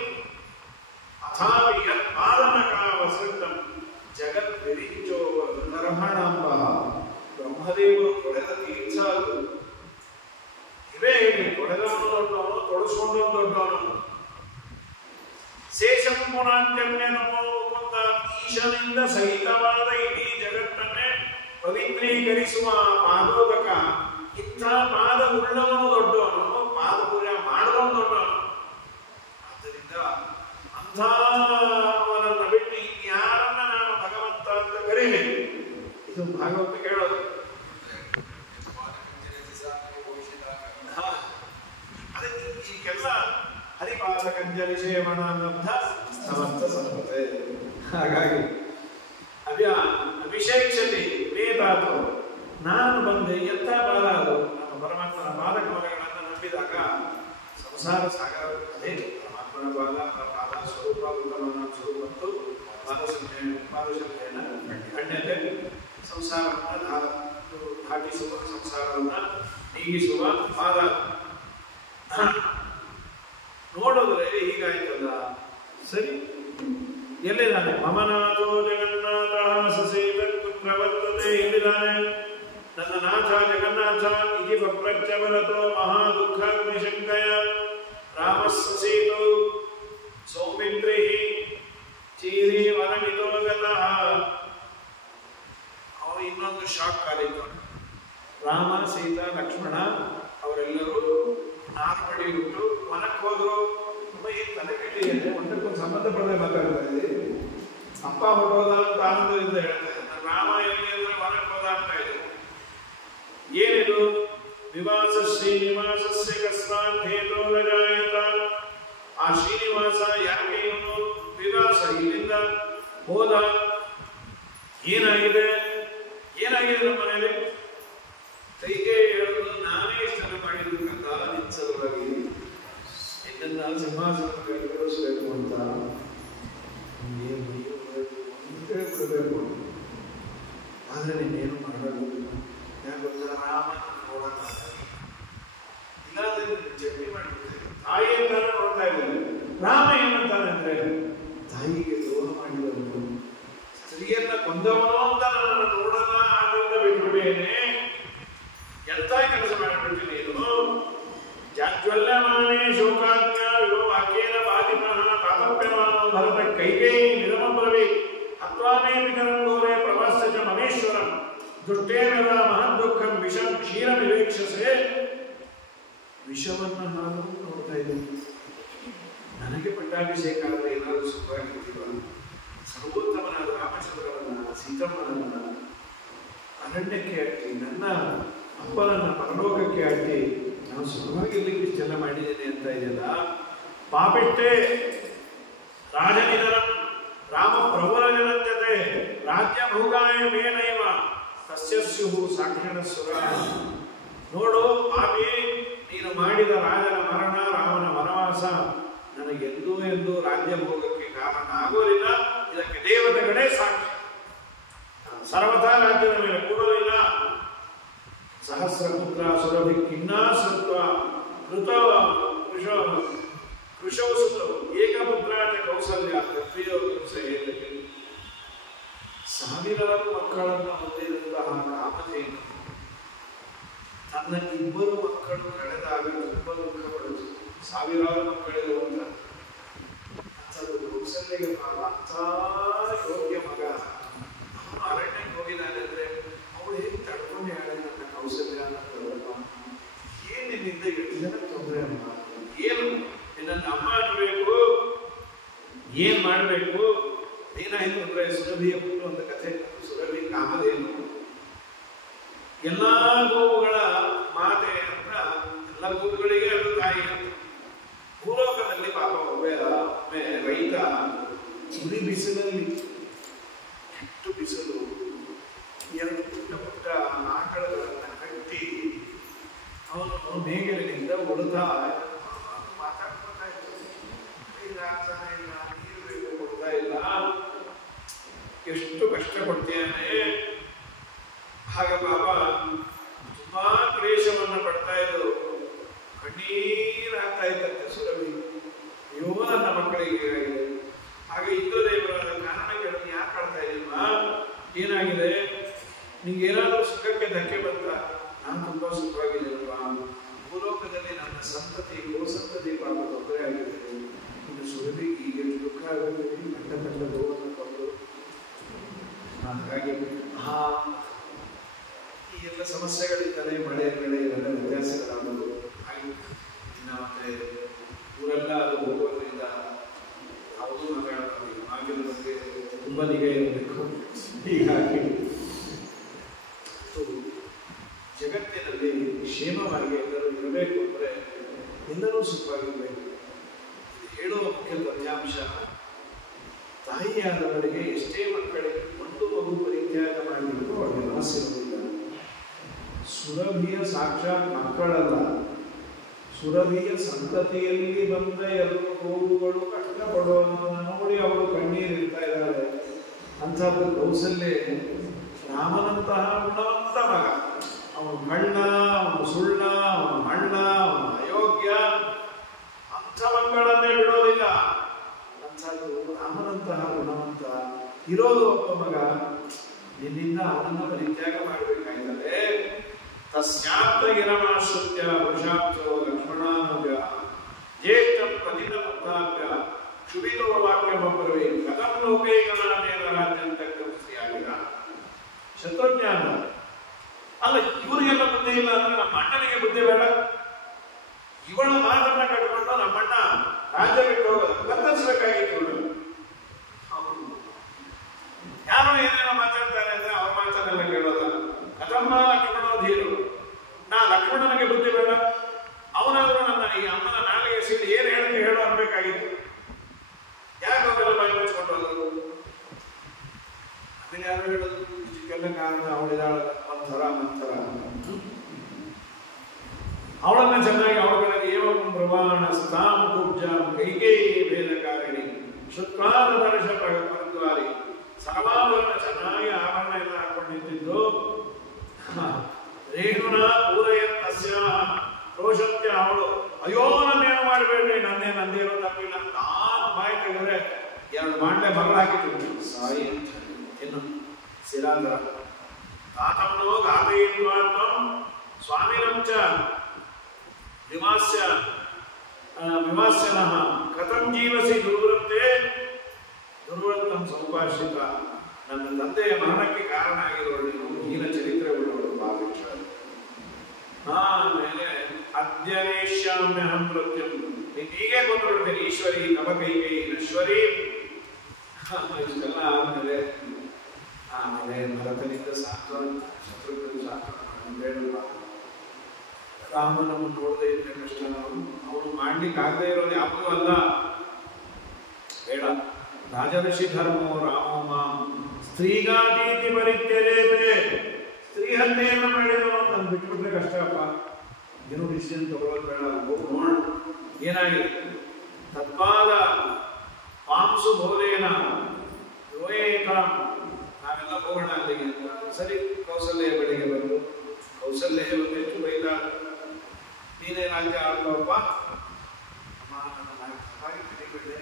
ಅಥಾಪಿ ಯತ್ ಪಾದ ನಕಾವ ಸೃಷ್ಟ ಜಗತ್ ವಿರಿಚೋ ನರಹಣಂಬ. ಬ್ರಹ್ಮದೇವರು ತೊಳೆದ ತೀರ್ಥ ಅದು. ಇವೇ ಹೇಳಿ, ತೊಳೆದವನು ದೊಡ್ಡವನು, ತೊಡಸ್ಕೊಂಡವನು ದೊಡ್ಡವನು. ಶೇಷಂ ಪುಣಾಂತ್ಯನ್ಯ ನಮೋ ಮುಕುಂದ. ಈಶನಿಂದ ಸಹಿತವಾದ ಇಡೀ ಜಗತ್ತನ್ನೇ ಪವಿತ್ರೀಕರಿಸುವ ಪಾದೋದಕ. ಇಂಥ ಪಾದ ಉಳ್ಳವನು ದೊಡ್ಡವನು, ಪಾದ ಪೂಜೆ ಮಾಡದವನು ದೊಡ್ಡವನು. ಆದ್ದರಿಂದ ಅಂಥವನನ್ನು ಬಿಟ್ಟು ಇನ್ಯಾರನ್ನ ನಾನು ಭಗವಂತ ಅಂತ ಕರೀಲಿ? ಇದು ಭಾಗವತ ಕೇಳೋದು. ಈಗೆಲ್ಲ ಹರಿಪಾದ ಕಂಜಲಿ ಸೇವನ ಲಬ್ಧ ಸಮರ್ಥ ಸಂಪತೆ. ಹಾಗಾಗಿ ಅಭಿಷೇಕ್ಷತೆ ವೇದಾತು. ನಾನು ಬಂದೆ ಎಂಥ ಪಾದ ಅದು? ನಮ್ಮ ಪರಮಾತ್ಮನ ಪಾದಕಮಲಗಳನ್ನು ನಂಬಿದಾಗ ಸಂಸಾರ ಸಾಗರ. ಅದೇ ಪರಮಾತ್ಮನ ಪಾದ ಸ್ವರೂಪ ಉತ್ತಮನ ಸ್ವರೂಪತ್ತು ಪಾದಶಕ್ತಿಯನ್ನು ಖಂಡ್ಯತೆ ಸಂಸಾರವನ್ನು ದಾಟಿಸುವ, ಸಂಸಾರವನ್ನು ನೀಗಿಸುವ ಪಾದ. ನೋಡಿದ್ರೆ ಹೀಗಾಯ್ತಲ್ಲ, ಸರಿ. ಎಲ್ಲಿದ್ದಾನೆ? ಮಮನಾಥೋ ಜಗನ್ನಾಥ ಸಸೇತ ಪ್ರವರ್ತತೆ. ಎಲ್ಲಿದ್ದಾನೆ ನನ್ನ ನಾಥ ಜಗನ್ನಾಥ? ಇತಿ ಪಪ್ರಚ್ಚ ಬರತೋ ಮಹಾ ದುಃಖಾಗ್ನಿಶಂಕಯ ರಾಮಸ್ಸೀತು ಸೌಮಿತ್ರಿ ಚೀರಿ ವನಮಿತೋ ಗತಃ. ಅವನು ಇನ್ನೊಂದು ಶಾಕ್ ಕಾಲಿತ್ತು. ರಾಮ, ಸೀತಾ, ಲಕ್ಷ್ಮಣ ಅವರೆಲ್ಲರೂ ನಾಲ್ಮಡಿ ಬಿಟ್ಟು ವನಕ್ಕೆ ಹೋದ್ರು. ತಲೆ ಕೆಟ್ಟಿದೆ, ಒಂದಕ್ಕೊಂದು ಸಂಬಂಧಪಡದೆ ಮಾತಾಡ್ತಾ ಇದ್ದೀವಿ. ಅಪ್ಪ ಹೊರಡೋದ ಅಂತ ಆನಂದದಿಂದ ಹೇಳ್ತಾ ಇದ್ದಾರೆ. ರಾಮ ಎಲ್ಲಿ ಅಂದ್ರೆ ವನಕ್ಕೆ ಹೋದ ಅಂತ ಇದೆ. ಏನಿದು? ವಿವಾಸ ಶ್ರೀನಿವಾಸಸ್ಯ ಕಸ್ಮಾತ್ ಹೇತೋ ನಜಾಯತ. ಆ ಶ್ರೀನಿವಾಸ ಯಾಕೆ ಇವನು ವಿವಾಸ ಇಲ್ಲಿಂದ ಹೋದ? ಏನಾಗಿದೆ? ಏನಾಗಿದೆ ನಮ್ಮ ಮನೇಲಿ? ಕೈಗೆ ಹೇಳೋದು ನಾನೇ ಇಷ್ಟನ್ನು ಮಾಡಿದ್ದಕ್ಕಂತ ನಿತ್ಸಲವಾಗಿ ಇದನ್ನ ಸಿಂಹಾಸನಕ್ಕೆ ಕೂರಿಸಬೇಕು ಅಂತ ಬಿಡಬೇಕು. ಆದರೆ ನೀನೇನು ಮಾಡಬೇಕು. ಯಾಕೆ ಗೊತ್ತಾ? ರಾಮ ನೋಡೋಣ ಇಲ್ಲಾಂದ್ರೆ ಚಟ್ನಿ ಮಾಡಿಬಿಡ್ತೇವೆ. ತಾಯಿ ಅಂತಾನೆ ನೋಡ್ತಾ ಇದ್ದೇವೆ. ರಾಮ ಏನಂತಾನೆ ಅಂದ್ರೆ, ತಾಯಿಗೆ ದ್ರೋಹ ಮಾಡಿದವನು, ಸ್ತ್ರೀಯನ್ನ ಕೊಂದವನು ಅಂತ ನನ್ನನ್ನು ನೋಡಲ್ಲ, ಆದ್ದರಿಂದ ಬಿಟ್ಬಿಡೇನೆ. ಎಂತ ಕೆಲಸ ಮಾಡಿಬಿಟ್ಟು ನೀನು? ಜಾಜ್ವಲ್ಯಮಾನೇ ಶೋಕಾಜ್ಞ ವಾಕ್ಯೇನ ಬಾಧಿಮಃ ತಾತಪ್ಯಮಾನೋ ಭರತ ಕೈಕೇಯಿ ನಿರಮಬ್ರವಿ ಅತ್ವಾಮೇ ವಿಕರಂಗೋರೆ ಪ್ರವಾಸ್ಯ ಚ ಮಮೇಶ್ವರಂ ದುಷ್ಟೇನ ಮಹದ್ ದುಃಖಂ ವಿಷಂ ಕ್ಷೀರ ವಿವೇಕ್ಷಸೆ. ವಿಷವನ್ನು ನಾನು ನೋಡ್ತಾ ಇದ್ದೀನಿ. ನನಗೆ ಪಟ್ಟಾಭಿಷೇಕ ಆದರೆ ಏನಾದರೂ ಸುಖವಾಗಿರ್ತೀವ? ಸರ್ವೋತ್ತಮನಾದ ರಾಮಚಂದ್ರವನ್ನ, ಸೀತಮ್ಮನನ್ನ ಅರಣ್ಯಕ್ಕೆ ಅಟ್ಟಿ, ನನ್ನ ಅಪ್ಪನನ್ನ ಪರಲೋಕಕ್ಕೆ ಅಟ್ಟಿ ನಾನು ಸುಖವಾಗಿರ್ಲಿಕ್ಕೆ ಇಷ್ಟೆಲ್ಲ ಮಾಡಿದ್ದೇನೆ ಅಂತ ಇದೆಯಲ್ಲ. ಪಾಪಿಷ್ಟೇ ರಾಜನಿಧನಂ ರಾಮ ಪ್ರಭುರಜನಂಜತೆ ರಾಜ್ಯ ಭೋಗಾಯ ಮೇನೈವ ತಸ್ಯ ಸ್ಯುಹು ಸಾಕ್ಷಿಣ ಸುರ. ನೋಡು ಪಾಪಿ, ನೀನು ಮಾಡಿದ ರಾಜನ ಮರಣ, ರಾಮನ ವನವಾಸ ನನಗೆಂದೂ ಎಂದೂ ರಾಜ್ಯ ಭೋಗಕ್ಕೆ ಕಾರಣ ಆಗೋದಿಲ್ಲ. ಇದಕ್ಕೆ ದೇವತೆಗಳೇ ಸಾಕ್ಷಿ. ನಾನು ಸರ್ವಥಾ ರಾಜ್ಯದ ಮೇಲೆ ಕೂಡಲಿಲ್ಲ. ಸಹಸ್ರಪುತ್ರ ಸುರಭಿ ಕಿನ್ನಾಸತ್ವ ಕೃತ ಕೃಶೌಸುತ ಏಕಪುತ್ರಾಟ ಕೌಸಲ್ಯ ಹೇಳಕ್ಕೆ ಸಾವಿರಾರು ಮಕ್ಕಳನ್ನು ಹೊಂದಿದಂತಹ ಕಾಮಧೇನು ತನ್ನ ಇಬ್ಬರು ಮಕ್ಕಳು ಕಳೆದಾಗ ತುಂಬ ದುಃಖ ಪಡಿತು. ಸಾವಿರಾರು ಮಕ್ಕಳಿರುವಂತ ಅಂಥದ್ದು ಕೌಸಲ್ಯಗೆ ಅಂಥ ಯೋಗ್ಯ ಮಗ ಅವನು ಅರಣ್ಯಕ್ಕೆ ಹೋಗಿದ್ದಾನೆ ಅಂದ್ರೆ ಅವಳು ಹೇಗೆ ತಡ್ಕೊಂಡು ಹೇಳಿ ನನ್ನ ಕೌಸಲ್ಯ ಅನ್ನೋದು ಏನ್ ನಿನ್ನಿಂದ ಎಷ್ಟು ಜನ ತೊಂದರೆ ಅಮ್ಮ, ಏನು ನಿನ್ನನ್ನು ಅಮ್ಮ ಅನ್ನಬೇಕು, ಏನ್ ಮಾಡಬೇಕು, ಏನಾಯ್ತು ಅಂದ್ರೆ ಸುರಭಿಯ ಹುಟ್ಟು ಅಂತ ಕಥೆ. ಸುರಭಿ ಕಾಮಧೇನು ಎಲ್ಲಾ ಗೋವುಗಳ ಮಾತೆ ಅಂತ, ಎಲ್ಲ ಗೋವುಗಳಿಗೆ ಅದು ತಾಯಿ. ಭೂಲೋಕದಲ್ಲಿ ಪಾಪ ಒಮ್ಮೆ ರೈತ ಉರಿ ಬಿಸಿಲಲ್ಲಿ, ಎಷ್ಟು ಬಿಸಿಲು, ಎರಡು ಪುಟ್ಟ ಪುಟ್ಟ ಆಕಳಗಳನ್ನ ಕಟ್ಟಿ ಅವನು ಮೇಘಲಿನಿಂದ ಉಳಿತಾ ಮಾತಾಡ್ಕೊತಾ ಇತ್ತು. ಇಲ್ಲ ನೀರು ಬೇಕು, ಕೊಡ್ತಾ ಇಲ್ಲ, ಎಷ್ಟು ಕಷ್ಟ ಪಡ್ತೇನೆ. ಹಾಗೆ ಪಾಪ ತುಂಬಾ ಕ್ಲೇಶವನ್ನ ಪಡ್ತಾ ಇದ್ರು, ಕಣ್ಣೀರ್ ಆಗ್ತಾ ಇದ್ದಂತೆ ಸುರಭಿ. ಅಯ್ಯೋ ನನ್ನ ಮಕ್ಕಳಿಗೆ. ಹಾಗೆ ಇಂದ್ರದೇವರ ಕಾರಣಗಳನ್ನು ಯಾಕೆ ಆಡ್ತಾ ಇದ್ದೀಮ್ಮ, ಏನಾಗಿದೆ, ನಿಂಗೆ ಏನಾದರೂ ಸುಖಕ್ಕೆ ಧಕ್ಕೆ ಬಂತ? ನಾನು ತುಂಬಾ ಸುಖವಾಗಿದ್ದೀನಪ್ಪ. ಭೂಲೋಕದಲ್ಲಿ ನನ್ನ ಸಂತತಿ ಗೋಸಂತತಿ ಪಾಪ ತೊಂದರೆ ಆಗಿದೆ. ಇನ್ನು ಸುರಭಿಗೆ ಈಗ ದುಃಖ ಆಗುತ್ತೆ, ಕಂಡ ಕಂಡ ಗೋವನ್ನು ಕೊಂದು. ಹಾಗಾಗಿ ಈ ಎಲ್ಲ ಸಮಸ್ಯೆಗಳಿಂದಲೇ ಮಳೆ ಬೆಳೆ ಇವೆಲ್ಲ ವ್ಯತ್ಯಾಸಗಳಾಗೋದು. ಹಾಗೆ ಇನ್ನು ಮತ್ತೆ ಊರೆಲ್ಲ ಅದು ಹೋಗೋದ್ರಿಂದ ಯಾವುದೂ ಮಾತಾಡೋದು ಆಗಿನ ಬಗ್ಗೆ ತುಂಬ ನಿಗಾ ಇರಬೇಕು. ಹೀಗಾಗಿ ಜಗತ್ತಿನಲ್ಲಿ ಕ್ಷೇಮವಾಗಿ ಎಲ್ಲರೂ ಇರಬೇಕು ಅಂದರೆ ಎಲ್ಲರೂ ಸುಖವಾಗಿರಬೇಕು. ಹೇಳುವ ಮುಖ್ಯ ತಥ್ಯಾಂಶ, ತಾಯಿಯಾದವರಿಗೆ ಎಷ್ಟೇ ಮಕ್ಕಳಿಗೆ ಒಂದು ಮಗು ಪರಿತ್ಯಾಗ ಮಾಡಲಿಕ್ಕೂ ಅವರಿಗೆ ಮನಸ್ಸಿರುವುದಿಲ್ಲ. ಸುರಭಿಯ ಸಾಕ್ಷಾತ್ ಮಕ್ಕಳಲ್ಲ, ಸುರಭಿಯ ಸಂತತಿಯಲ್ಲಿ ಬಂದ ಎರಡು ಗೋವುಗಳು ಕಷ್ಟಪಡುವುದನ್ನು ನೋಡಿ ಅವಳು ಕಣ್ಣೀರಿಡ್ತಾ ಇದ್ದಾರೆ. ಅಂಥದ್ದು ಕೌಸಲ್ಯ ರಾಮನಂತಹ ಗುಣವಂತ ಮಗ. ಅವನು ಕಳ್ಳ, ಅವನು ಸುಳ್ಳ, ಅವನು ಮಳ್ಳ, ಅವನು ಅಯೋಗ್ಯ, ಅಂಥ ಮಕ್ಕಳನ್ನೇ ಬಿಡೋದಿಲ್ಲ. ಅಂಥದ್ದು ರಾಮನಂತಹ ಗುಣವಂತ ಇರೋದು ಒಬ್ಬ ಮಗ, ನಿನ್ನಿಂದ ಅವನನ್ನು ಪರಿತ್ಯಾಗ ಮಾಡಬೇಕಾಗಿದ್ದಾರೆ. ತಸ್ಯಾರ್ಥಗಿರಮಾಶ್ರಿತ್ಯ ವೃಷಾಬ್ಜೋ ಲಕ್ಷ್ಮಣಾನುಜ ಜ್ಯೇಷ್ಠ ಪತಿತ ಮುಕ್ತಾಭ್ಯ ಕ್ಷುಭಿತೋ ವಾಕ್ಯಮಬ್ರವೇ ಕಥಂ ಲೋಕೈಕನಾಥೇನ ರಾಜ್ಯಂತಕ್ರಿಯಾಗಿರ. ಶತ್ರುಜ್ಞಾನ ಅಲ್ಲ, ಇವರಿಗೆಲ್ಲ ಬುದ್ಧಿ ಇಲ್ಲ ಅಂದ್ರೆ ನಮ್ಮ ಅಣ್ಣನಿಗೆ ಬುದ್ಧಿ ಬೇಡ? ಇವಳ ಮಾತನ್ನ ಕಟ್ಕೊಂಡು ನಮ್ಮಣ್ಣ ರಾಜ್ಯ ಬಿಟ್ಟು ಹೋಗೋದು ಕತ್ತರಿಸಬೇಕಾಗಿತ್ತು. ಯಾರೋ ಏನೇನೋ ಮಾತಾಡ್ತಾರೆ ಅಂದ್ರೆ ಅವ್ರ ಮಾತನ್ನೆಲ್ಲ ಕೇಳೋದ. ಕಥಮ್ಮ ಲಕ್ಷ್ಮಣೋಧೀರು, ನಾ ಲಕ್ಷ್ಮಣನಿಗೆ ಬುದ್ಧಿ ಬೇಡ? ಅವನಾದ್ರೂ ನನ್ನ ಈ ಅಮ್ಮನ ನಾಲಿಗೆ ಸಿಡಿ ಏನ್ ಹೇಳಕ್ಕೆ ಹೇಳೋ ಅನ್ಬೇಕಾಗಿತ್ತು. ಯಾಕೆ ಅವೆಲ್ಲ ಬಾಯಿ ಮುಚ್ಕೊಂಡು ಹೋದ್ರು? ಅದನ್ನ ಯಾರು ಹೇಳೋದು? ಇದಕ್ಕೆಲ್ಲ ಕಾರಣ ಅವಳಿದಾಳಲ್ಲ ಮಂಥರ. ಅವಳನ್ನ ಚೆನ್ನಾಗಿ ಅವಳಿಗೆ ಏವಂ ಪ್ರಮಾಣ ಸ್ಥಾಂ ಕುಬ್ಜಾಂ ಕೈಕೇಯಿ ಭೇದಕಾರಿಣಿ ಶುಕ್ಲಾದ ವರ್ಷ ಪರದ್ವಾರಿ ಸರ್ವಾಭರಣ ಚೆನ್ನಾಗಿ ಆಭರಣ ಎಲ್ಲ ಹಾಕೊಂಡು ನಿಂತಿದ್ದು. ರೇಣುನ ಪೂರಯತ್ ತಸ್ಯಾಹ ರೋಷತ್ಯ, ಅವಳು ಅಯ್ಯೋ ನನ್ನೇನು ಮಾಡಬೇಡ್ರಿ, ನಂದೇನೋ ತಪ್ಪಿಲ್ಲ. ನಾನು ಬಾಯಿ ತೆಗೆದ್ರೆ ಎರಡು ಬಾಂಡೆ ಮರಳು ಹಾಕಿದ್ರು ಸಾಯಿ ಅಂತ. ಇನ್ನು ಶಿರಾಂಧ್ರ ತಾತಮ್ಮನೋ ಗಾತಯಿತ್ವಾತ್ಮಂ ಸ್ವಾಮಿನಂಚ ವಿಮಾಸ್ಯನಃ ಕಥಂ ಜೀವಸಿ ದುರ್ವೃತ್ತೇ ದುರ್ವೃತ್ತಂ ಸೌಪಾಶ್ರಿತ. ನನ್ನ ತಂದೆಯ ಮರಣಕ್ಕೆ ಕಾರಣ ಆಗಿರೋಳು ನೀನು, ಹೀನ ಚರಿತ್ರೆ ಉಳ್ಳವಳು ಭಾವಿಷ. ಆಮೇಲೆ ಅದ್ಯನೇಶ್ಯಾಮ್ಯಹಂ ಮೃತ್ಯುಂ, ನೀನು ಹೀಗೆ ಕೊಂಡ್ಬಿಡ್ತೇನೆ ಈಶ್ವರಿ ನವ ಕೈಕೈ ನಶ್ವರಿ. ಇಷ್ಟೆಲ್ಲ ಆದ್ಮೇಲೆ ಭರತನಿಂದ ಸಾಂತ್ವನ, ಶತ್ರುಘ್ನ ಸಾಂತ್ವನ ಬೇಡಲ್ಲ. ರಾಮನನ್ನು ನೋಡದೆ ಇದ್ರೆ ಕಷ್ಟ. ಅವನು ಮಾಡ್ಲಿಕ್ಕೆ ಆಗದೆ ಇರೋದು ಯಾವುದೂ ಅಲ್ಲ, ಬೇಡ. ರಾಜಋಷಿ ಧರ್ಮೋ ರಾಮೋಮ ಸ್ತ್ರೀಗಾದೀತಿ ಪರಿತ್ಯಜೇತೆ. ಸ್ತ್ರೀ ಹತ್ಯೆಯನ್ನು ಮಾಡಿದವ ನಾನು ಬಿಟ್ಬಿಟ್ರೆ ಕಷ್ಟಪ್ಪ. ಏನು ಡಿಸಿಷನ್ ತಗೊಳ್ಳೋದು ಬೇಡ, ಹೋಗಿ ನೋಡ ಏನಾಗಿದೆ. ತತ್ಪಾದ ಪಾಂಸು ಬೋಧೇನ ಯೋಯೇತ, ನಾವೆಲ್ಲ ಹೋಗೋಣ ಅಲ್ಲಿಗೆ ಅಂತ. ಸರಿ, ಕೌಸಲ್ಯ ಬಳಿಗೆ ಬಂದು ಕೌಸಲ್ಯ ಬಂದಿತ್ತು ಬೈದ, ನೀನೇ ರಾಜ್ಯ ಆಡ್ಲಪ್ಪ. ಅಮ್ಮ ನನ್ನ ಹಾಗೆ ತಿಳಿಬಿಟ್ಟೆ,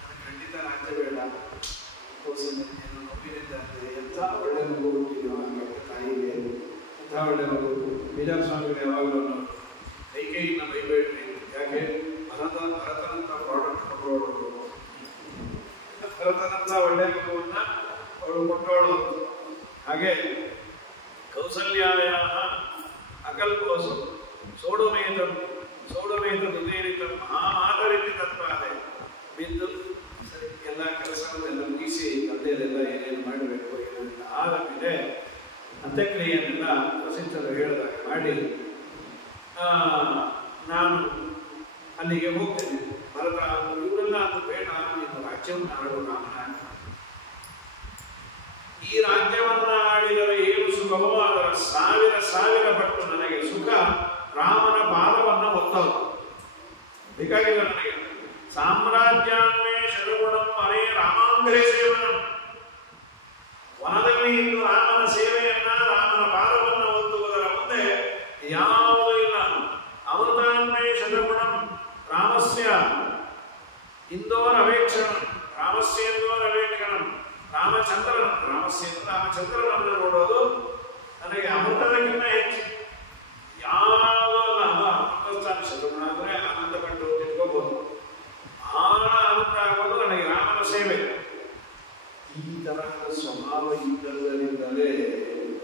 ನನಗೆ ಖಂಡಿತ ರಾಜ್ಯ ಬೇಡ. ಕೌಸಲ್ಯ ನೋವಿನಿಂದ ಎಂಥ ಒಳ್ಳೆ ಮಗು ಹುಟ್ಟಿದೆಯೋ ತಾಯಿಗೆ, ಎಂಥ ಒಳ್ಳೆ ಮಗು. ಬೀಜಾರ ಸ್ವಾಮಿಗಳು ಯಾವಾಗಲೂ ಕೈಕೈನ ಬೈಬೇಡ್ರಿ. ಯಾಕೆ? ಕೊಟ್ಟಂತ ಒಳ್ಳೆ ಮಗುವನ್ನ ಅವಳು ಕೊಟ್ಟವಳು. ಹಾಗೆ ಕೌಸಲ್ಯಾಯ ಅಕಲ್ಪೋಸು ಸೋಡುಮೇತ ದುದೇರಿತ ಮಾತರಿತಿ ತತ್ವಾದೆ ಬಿದ್ದು ಸರಿ ಎಲ್ಲ ಕೆಲಸಗಳನ್ನೆಲ್ಲ ಮುಗಿಸಿ ತಂದೆಯಲ್ಲೆಲ್ಲ ಏನೇನು ಮಾಡಬೇಕು ಏನೇನೆಲ್ಲ ಆದ ಮೇಲೆ ಅಂತ್ಯಕ್ರಿಯೆಯನ್ನೆಲ್ಲ ಪ್ರಸಿದ್ಧರು ಹೇಳಿದಾಗ ಮಾಡಿ ನಾನು ಅಲ್ಲಿಗೆ ಹೋಗ್ತೇನೆ. ಭರತ ಇವರೆಲ್ಲ ಅದು ಬೇಡ, ನೀನು ರಾಜ್ಯವನ್ನು ಆಳು ರಾಮನ. ಈ ರಾಜ್ಯವನ್ನ ಆಡಿದರೆ ಏನು ಸುಖವೋ ಅದರ ಸಾವಿರ ಪಟ್ಟು ನನಗೆ ಸುಖ ರಾಮನ ಪಾದವನ್ನ ಒತ್ತಲು ಬೇಕಾಗಿಲ್ಲ ನನಗೆ. ಸಾಮ್ರಾಜ್ಯಾನ್ವೇ ಶರಗುಣಂ ಅರೇ ರಾಮಾಂಗರೇ ಸೇವನಂ. ವನದಲ್ಲಿ ಇನ್ನು ರಾಮನ ಸೇವೆಯನ್ನ ರಾಮನ ಪಾದವನ್ನ ಒತ್ತುವುದರ ಮುಂದೆ ಯಾವುದೂ ಇಲ್ಲ. ಅಮೃತಾನ್ವೇ ಶತಗುಣಂ ರಾಮಸ್ಯ ಇಂದೋರವೇಕ್ಷಣಂ ರಾಮಸ್ಯೇಂದೋರವೇಕ್ಷಣಂ ರಾಮಚಂದ್ರನನ್ನು ನೋಡೋದು ನನಗೆ ಅಮೃತದಕ್ಕಿಂತ ಹೆಚ್ಚು ಯಾವುದೂ ಅಲ್ಲ. ಅಮೃತಸ್ಥಾನ ಶತಗುಣ ಅಂದ್ರೆ ಆನಂದ ಪಟ್ಟು ತಿಳ್ಕೋಬಹುದು. ಬಹಳ ಆನಂದ ಆಗೋದು ನನಗೆ ರಾಮನ ಸೇವೆ. ಈ ತರಹದ ಸ್ವಭಾವ ಇದ್ದರಿಂದಲೇ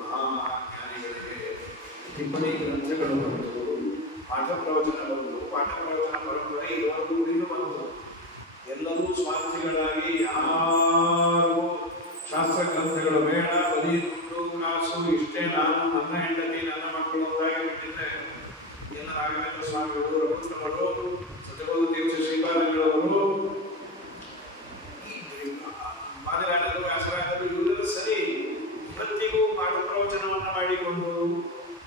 ಮಹಾಜ್ಞಾನಿಗಳಿಗೆ ಟಿಪ್ಪಣಿ ಗ್ರಂಥಗಳು ಬಂತು, ಪಾಠ ಪ್ರವಚನ ಬಂತು, ಪಾಠ ಪ್ರವಚನ ಪರಂಪರೆ ಇವತ್ತು ಉಳಿದು ಬಂತು. ಎಲ್ಲರೂ ಸ್ವಾರ್ಥಿಗಳಾಗಿ ಯಾರು ಶಾಸ್ತ್ರ ಗ್ರಂಥಗಳು ಬೇಡ, ಬರೀ ದುಡ್ಡು ಕಾಸು ಇಷ್ಟೇ, ನಾನು ನನ್ನ ಹೆಂಡತಿ ನನ್ನ ಮಕ್ಕಳು ಅಂತಾಗಿ ಬಿಟ್ಟಿದ್ದೆ. ಎಲ್ಲ ರಾಘವೇಂದ್ರ ಸ್ವಾಮಿಗಳು, ರಘುತ್ತಮರು, ಸತ್ಯಬೋಧ ತೀರ್ಥ ಶ್ರೀಪಾದಂಗಳವರು, ಮಾದರಾಜರು, ವ್ಯಾಸರಾಜರು ಇವರೆಲ್ಲ ಸರಿ ಇವತ್ತಿಗೂ ಪಾಠ ಪ್ರವಚನವನ್ನು ಮಾಡಿಕೊಂಡು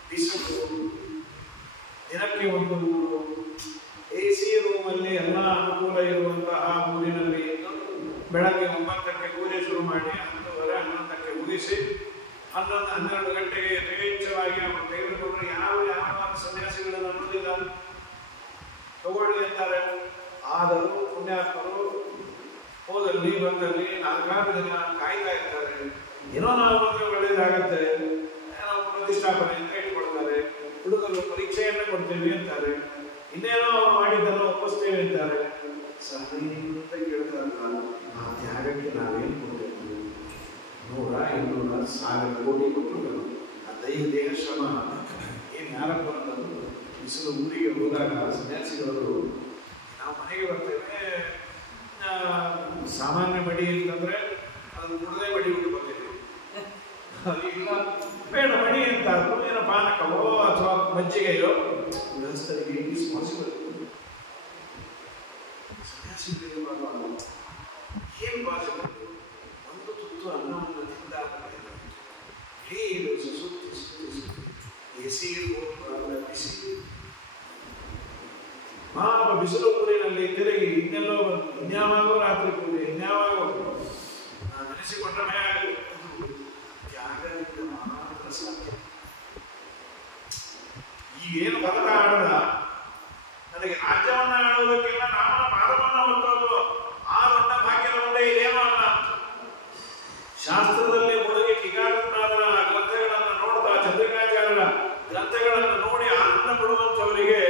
ಬಿಸಿಲು ದಿನಕ್ಕೆ ಒಂದು AC ರೂಮಲ್ಲಿ ಎಲ್ಲ ಅನುಕೂಲ ಇರುವಂತಹ ಊರಿನಲ್ಲಿ ಇದ್ದು ಬೆಳಗ್ಗೆ 9ಕ್ಕೆ ಪೂಜೆ ಶುರು ಮಾಡಿ 10:30 11ಕ್ಕೆ ಮುಗಿಸಿ 11-12 ಗಂಟೆಗೆ ಯಥೇಚ್ಛವಾಗಿ ಅವರು ತೆಗೆದುಕೊಂಡ್ರೆ ಯಾವ ಸನ್ಯಾಸಿಗಳನ್ನು ಅನ್ನೋದಿಲ್ಲ, ತಗೊಳ್ಳಿ ಅಂತಾರೆ. ಆದರೂ ಪುಣ್ಯಾತ್ಮರು ಹೋದಲ್ಲಿ ಬಂದಲ್ಲಿ 4 ದಿನ ಕಾಯ್ತಾ ಇರ್ತಾರೆ. ಏನೋ ನಾವು ಬಂದ್ರೆ ಒಳ್ಳೇದಾಗತ್ತೆ, ನಾವು ಪ್ರತಿಷ್ಠಾಪನೆ ಅಂತ ಇಟ್ಕೊಳ್ತಾರೆ. ಹುಡುಗರು ಪರೀಕ್ಷೆಯನ್ನ ಕೊಡ್ತೇವೆ ಅಂತಾರೆ, ಇನ್ನೇನೋ ಅವ್ರು ಮಾಡಿದ್ದನ್ನು ಒಪ್ಪಿಸ್ತೇವೆ ಅಂತಾರೆ. ಸರಿ ಅಂತ ಕೇಳ್ತಾರಲ್ಲ, ಆ ತ್ಯಾಗಕ್ಕೆ ನಾವೇನು ಕೊಡಬೇಕು? 100, 200, 1000 ಕೋಟಿ ಕೊಟ್ಟರು ಆ ದೇಹ ಶ್ರಮ ಏನು ಯಾರಪ್ಪ ಅಂತಂದು ಬಿಸಿಲು ಊರಿಗೆ ಹೋದಾಗ ಸನ್ಯಾಸಿಗಳು ನಾವು ಮನೆಗೆ ಬರ್ತೇವೆ, ಸಾಮಾನ್ಯ ಮಡಿ ಅಂತಂದ್ರೆ ಅದನ್ನು ಮುಡದೆ ಮಡಿ ಉಂಟು ಬರ್ತೇವೆ. ಇಲ್ಲ ಬೇಡ ಮಡಿ ಅಂತ ಏನೋ ಪಾನಕವೋ ಅಥವಾ ಮಜ್ಜಿಗೆಯೋ ಗೃಹಸ್ಥರಿಗೆ ಈಸ್ ಪಾಸಿಬಲ್. ಸನ್ಯಾಸಿಗಳಿಗೆ ಏನು ಪಾಸಿಬಲ್? ಒಂದು ತುತ್ತು ಅನ್ನವನ್ನು ತಿಂದಾಗ ನೀರು ಸುತ್ತಿ ಬಿಸಿ ಪಾಪ ಬಿಸಿಲು ಊರಿನಲ್ಲಿ ತಿರುಗಿ ಇನ್ನೆಲ್ಲೋ ಬಂದು ಇನ್ಯಾವಾಗೋ ರಾತ್ರಿ ಪೂಜೆ ಇನ್ಯಾವಾಗೋ ನೆನೆಸಿಕೊಂಡ ಮೇಲೆ ತ್ಯಾಗದಿಂದ ಮಾತ್ರ ಸಾಧ್ಯ. ಈಗೇನು ಭರತ ಆಡದ ನನಗೆ ರಾಜ್ಯವನ್ನ ಆಡುವುದಕ್ಕಿಂತ ರಾಮನ ಪಾದವನ್ನ ಹೊತ್ತೋದು ಆ ದೊಡ್ಡ ಭಾಗ್ಯದ ಮುಂದೆ ಇದೇನೋ ಅಲ್ಲ. ಶಾಸ್ತ್ರದಲ್ಲಿ ಮುಳುಗಿ ಟಿಕಾಕೃತರಾದ ಗ್ರಂಥಗಳನ್ನು ನೋಡ್ತಾ ಚಂದ್ರಿಕಾಚಾರ್ಯರ ಗ್ರಂಥಗಳನ್ನು ನೋಡಿ ಆನಂದ ಪಡುವಂಥವರಿಗೆ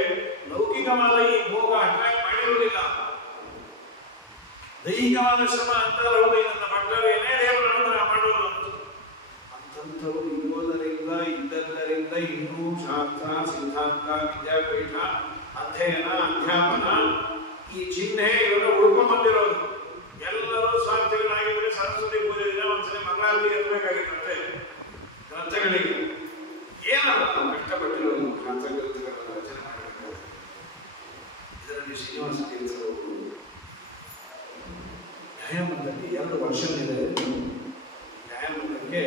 ಲೌಕಿಕವಾದ ಈ ಭೋಗ ಅಟ್ರಾಕ್ಟ್ ಮಾಡಿರುವುದಿಲ್ಲ. ದೈಹಿಕವಾದ ಶ್ರಮ ಅಂತರಬಹುದು. ನನ್ನ ಮಕ್ಕಳೇನೇ ದೇವರನ್ನು ಮಾಡೋದು ಅಂತಂಥವ್ರು ಇದ್ದದ್ದರಿಂದ ಇನ್ನೂ ಶಾಸ್ತ್ರ ಸಿದ್ಧಾಂತ ವಿದ್ಯಾಪೀಠ ಅಧ್ಯಯನ ಅಧ್ಯಾಪನ ಈ ಚಿಹ್ನೆ ಇವೆಲ್ಲ ಉಳ್ಕೊಂಡ್ಬಂದಿರೋದು. ಎಲ್ಲರೂ ಸ್ವಾರ್ಥಿಗಳಾಗಿದ್ರೆ ಸರಸ್ವತಿ ಪೂಜೆ ದಿನ ಒಂದ್ಸಲ ಮಂಗಳಾರತಿ ಎತ್ತಬೇಕಾಗಿರುತ್ತೆ ಗ್ರಂಥಗಳಿಗೆ. ಏನಲ್ಲ ಕಷ್ಟಪಟ್ಟಿರೋದು ಗ್ರಂಥ ಗ್ರಂಥಗಳನ್ನು ರಚನೆ ಮಾಡಬೇಕು. ಇದರಲ್ಲಿ ಶ್ರೀನಿವಾಸ ತೀರ್ಥರು ನ್ಯಾಯಮಂಡಲಕ್ಕೆ 2 ವರ್ಷವಿದೆ. ನ್ಯಾಯಮಂಡಲಕ್ಕೆ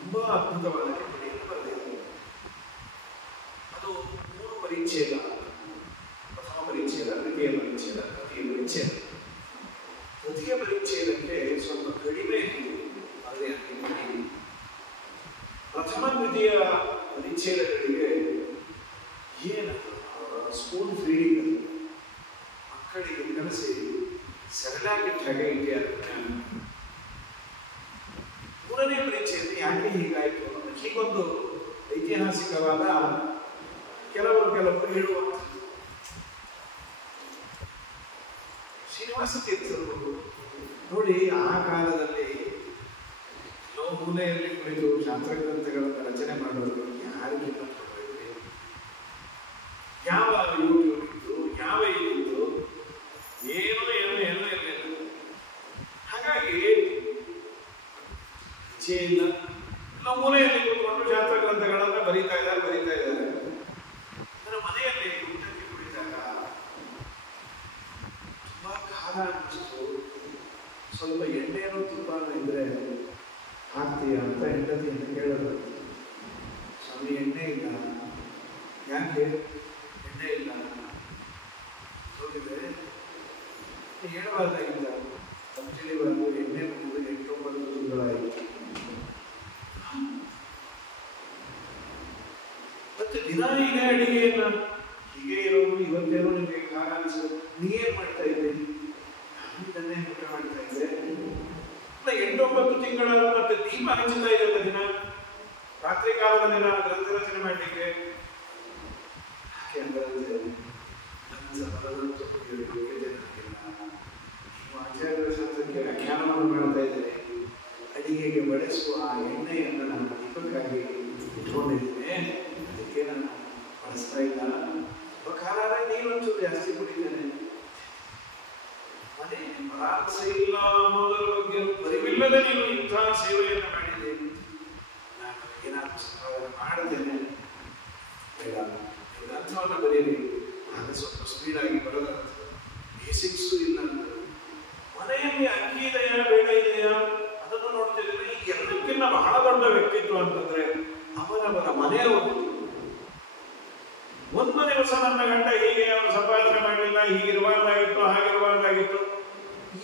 ತುಂಬಾ ಅದ್ಭುತವಾದ ಟಿಪ್ಪಣಿಯನ್ನು ಬರೆದಿದೆ. ಅದು 3 ಪರಿಚ್ಛೇದ, ಪ್ರಥಮ ಪರಿಚ್ಛೇದ, ದ್ವಿತೀಯ ಪರಿಚ್ಛೇದ, ತೃತೀಯ ಪರಿಚ್ಛೇದ. ತೃತೀಯ ಪರಿಚ್ಛೇದಕ್ಕೆ ಸ್ವಲ್ಪ ಕಡಿಮೆ ಅದೇ ಪ್ರಥಮ ದ್ವಿತೀಯ ಪರಿಚ್ಛೇದಗಳಿಗೆ ಏನು ಸ್ಕೂಲ್ ಫೀಡಿಂಗ್ ಮಕ್ಕಳಿಗೆ ಕಲಿಸಿ ಸರಳಾಗಿಟ್ಟಾಗೆ ಇದೆಯಾ. 3ನೇ ಪರಿಚ್ಛೇದ ಯಾಕೆ ಹೀಗಾಯಿತು ಅನ್ನೋದು ಹೀಗೊಂದು ಐತಿಹಾಸಿಕವಾದ ಕೆಲವರು ಹೇಳುವಂಥ ಶ್ರೀನಿವಾಸ ತೀರ್ಥರು ನೋಡಿ, ಆ ಕಾಲದಲ್ಲಿ ಮೂಲೆಯಲ್ಲಿ ಕುಳಿತು ಶಾಸ್ತ್ರಗ್ರಂಥಗಳನ್ನು ರಚನೆ ಮಾಡೋರು ಯಾರಿಗೆ ಯಾವ ಯೂಟ್ಯೂಬ್ ಇತ್ತು, ಯಾವ ಇತ್ತು, ಏನೂ ಇರಲಿಲ್ಲ. ಹಾಗಾಗಿ ಇಚ್ಛೆ ಇಲ್ಲ. ನಾವು ಮೂಲೆಯಲ್ಲಿ ಕೂತ್ಕೊಂಡು ಶಾಸ್ತ್ರಗ್ರಂಥಗಳನ್ನ ಬರೀತಾ ಇದ್ದಾರೆ. ನನ್ನ ಮನೆಯಲ್ಲಿ ಊಟಕ್ಕೆ ಕುಡಿದಾಗ ತುಂಬಾ ಖಾರ ಅನ್ನಿಸ್ತು. ಸ್ವಲ್ಪ ಎಣ್ಣೆನೂ ತುಪ್ಪನೂ ಇದ್ರೆ ಹಾಕ್ತೀಯ ಅಂತ ಹೆಂಡತಿಯನ್ನು ಕೇಳಿದ್ರು. ಸ್ವಾಮಿ, ಎಣ್ಣೆ ಇಲ್ಲ. ಯಾಕೆ ಎಣ್ಣೆ ಇಲ್ಲ? ಹೋಗಿದ್ರೆ ಹೇಳಬಾರ್ದಾಗಿದ್ದ, ತಿಳಿಬಾರ್ದು. ಎಣ್ಣೆ ಮುಗಿದು 8-9 ತಿಂಗಳಾಯಿತು. ಮತ್ತೆ ದಿನ ಈಗ ಅಡಿಗೆಯನ್ನ ಹೀಗೆ ಇರೋದು. ಇವತ್ತೇನೋ ನಿಮಗೆ ಖಾರ ಅನಿಸೋದು. ನೀವೇನ್ ಮಾಡ್ತಾ ಇದ್ದೀನಿ? ಇದನ್ನೇ ಊಟ ಮಾಡ್ತಾ ಇದ್ದೆ. 8-9 ತಿಂಗಳ ಮತ್ತೆ ದೀಪ ಹಂಚುತ್ತಾ ಇದೆಯಲ್ಲ ದಿನ. ರಾತ್ರಿ ಕಾಲದಲ್ಲಿ ನಾನು ಗ್ರಂಥ ರಚನೆ ಮಾಡಲಿಕ್ಕೆ ಆಚಾರ್ಯರ ಶಾಸ್ತ್ರಕ್ಕೆ ವ್ಯಾಖ್ಯಾನವನ್ನು ಮಾಡ್ತಾ ಇದ್ದೇನೆ. ಅಡಿಗೆಗೆ ಬಳಸುವ ಆ ಎಣ್ಣೆಯನ್ನು ನಾನು ದೀಪಕ್ಕಾಗಿ ಇಟ್ಕೊಂಡಿದ್ದೇನೆ. ಅದಕ್ಕೆ ನಾನು ಬಳಸ್ತಾ ಇಲ್ಲ. ಖಾರ ನೀರೊಂಚೂರು ಜಾಸ್ತಿ ಕುಡಿದ್ದೇನೆ. ಮನೆ ಭರವಸೆ ಇಲ್ಲ ಅನ್ನೋದರ ಬಗ್ಗೆ ಪರಿವಿಲ್ಲದೆ ನೀನು ಇಂತಹ ಸೇವೆಯನ್ನು ಮಾಡಿದೆ. ನಾನು ಏನಾದರೂ ಸಂಪಾದನೆ ಮಾಡುತ್ತೇನೆ. ಬೇಡ, ಗ್ರಂಥವನ್ನು ಬರೀರಿ. ಆಗ ಸ್ವಲ್ಪ ಸ್ಪೀಡಾಗಿ ಬರೋದ. ಬೇಸಿಕ್ಸು ಇಲ್ಲ. ಮನೆಯಲ್ಲಿ ಅಕ್ಕಿ ಇದೆಯಾ ಬೇಡ ಇದೆಯಾ ಅದನ್ನು ನೋಡ್ತಿದ್ರೆ ಈಗ ಎಲ್ಲಕ್ಕಿಂತ ಬಹಳ ದೊಡ್ಡ ವ್ಯಕ್ತಿತ್ವ ಅಂತಂದ್ರೆ ಅವರವರ ಮನೆಯವರು. ಒಂದು ದಿವಸ ನನ್ನ ಗಂಡ ಹೀಗೆ ಅವರು ಸಂಪಾದನೆ ಮಾಡಲಿಲ್ಲ, ಹೀಗಿರಬಾರ್ದಾಗಿತ್ತು, ಹಾಗಿರಬಾರ್ದಾಗಿತ್ತು,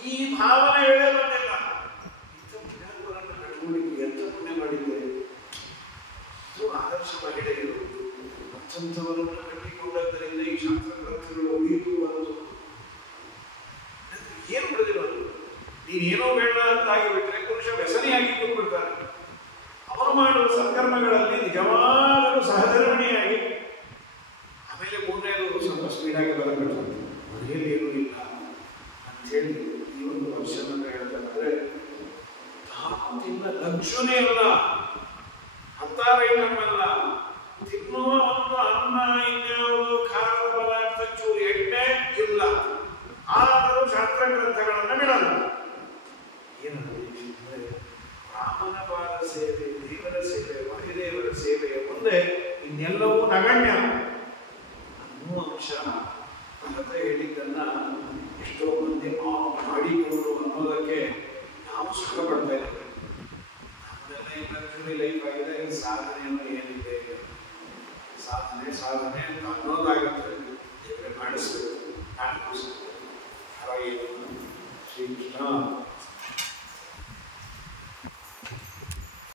ಈ ಭಾವನೆ ಹೇಳೇ ಬಂದಿಲ್ಲ. ನಡವಳಿಕೆ ಎಂತ ಪುಣ್ಯ ಮಾಡಿದ್ದೇವೆ. ಇದು ಆದರ್ಶ ಮಹಿಳೆಯರು ಅಂಥವರನ್ನು ಕಟ್ಟಿಕೊಂಡದ್ದರಿಂದ ಈ ಶಾಸ್ತ್ರ ಗ್ರಂಥಗಳು ಹೋಗಿತು ಬಂತು. ಏನು ಬಿಡದಿರೋದು? ನೀನೇನೋ ಬೇಡ ಅಂತಾಗಿಬಿಟ್ರೆ ಪುರುಷ ವ್ಯಸನಿಯಾಗಿ ಕೂತ್ಬಿಡ್ತಾರೆ. ಅವರು ಮಾಡುವ ಸತ್ಕರ್ಮಗಳಲ್ಲಿ ನಿಜವಾಗಲೂ ಸಹಧರ್ಮಿಣಿಯಾಗಿ. ಆಮೇಲೆ ಮೂರನೇದು ಸ್ವಲ್ಪ ಸ್ಪೀಡಾಗಿ ಬರಬೇಕು. ಮನೆಯಲ್ಲಿ ಏನೂ ಇಲ್ಲ ಅಂಥೇಳಿ ಈ ಒಂದು ವರ್ಷವನ್ನು ಹೇಳ್ತಾರೆ. ತಾನು ತಿನ್ನ ಲಕ್ಷಣೆ ಅಲ್ಲ, ಹತ್ತಾರೈನಲ್ಲ, ತಿನ್ನುವ ಒಂದು ಅನ್ನ, ಇನ್ಯಾವುದು ಖಾರದ ಪದಾರ್ಥ, ಚೂರು ಎಣ್ಣೆ ಇಲ್ಲ. ಆದರೂ ಶಾಸ್ತ್ರ ಗ್ರಂಥಗಳನ್ನು ಬಿಡಲ್ಲ. ಏನಂದ್ರೆ ರಾಮನ ಪಾದ ಸೇವೆ, ದೇವರ ಸೇವೆ, ವಾಯುದೇವರ ಸೇವೆಯ ಮುಂದೆ ಇನ್ನೆಲ್ಲವೂ ನಗಣ್ಯ ಅನ್ನುವ ಅಂಶ ಭರತ ಹೇಳಿದ್ದನ್ನ ಎಷ್ಟೋ ಮಂದಿ ಮಾಡಿಕೊಂಡು ಅನ್ನೋದಕ್ಕೆ ನಾವು ಸುಖ ಪಡ್ತಾ ಇದ್ದೇವೆ. ನಮ್ಮದೆಲ್ಲ ಈಗ ಲಕ್ಸುರಿ ಲೈಫ್ ಆಗಿದೆ. ಸಾಧನೆಯನ್ನು ಏನಿದೆ, ಸಾಧನೆ ಅಂತ ಅನ್ನೋದಾಗುತ್ತೆ. ದೇವರೇ ಮಾಡಿಸ್ಬೇಕು. ಶ್ರೀಕೃಷ್ಣ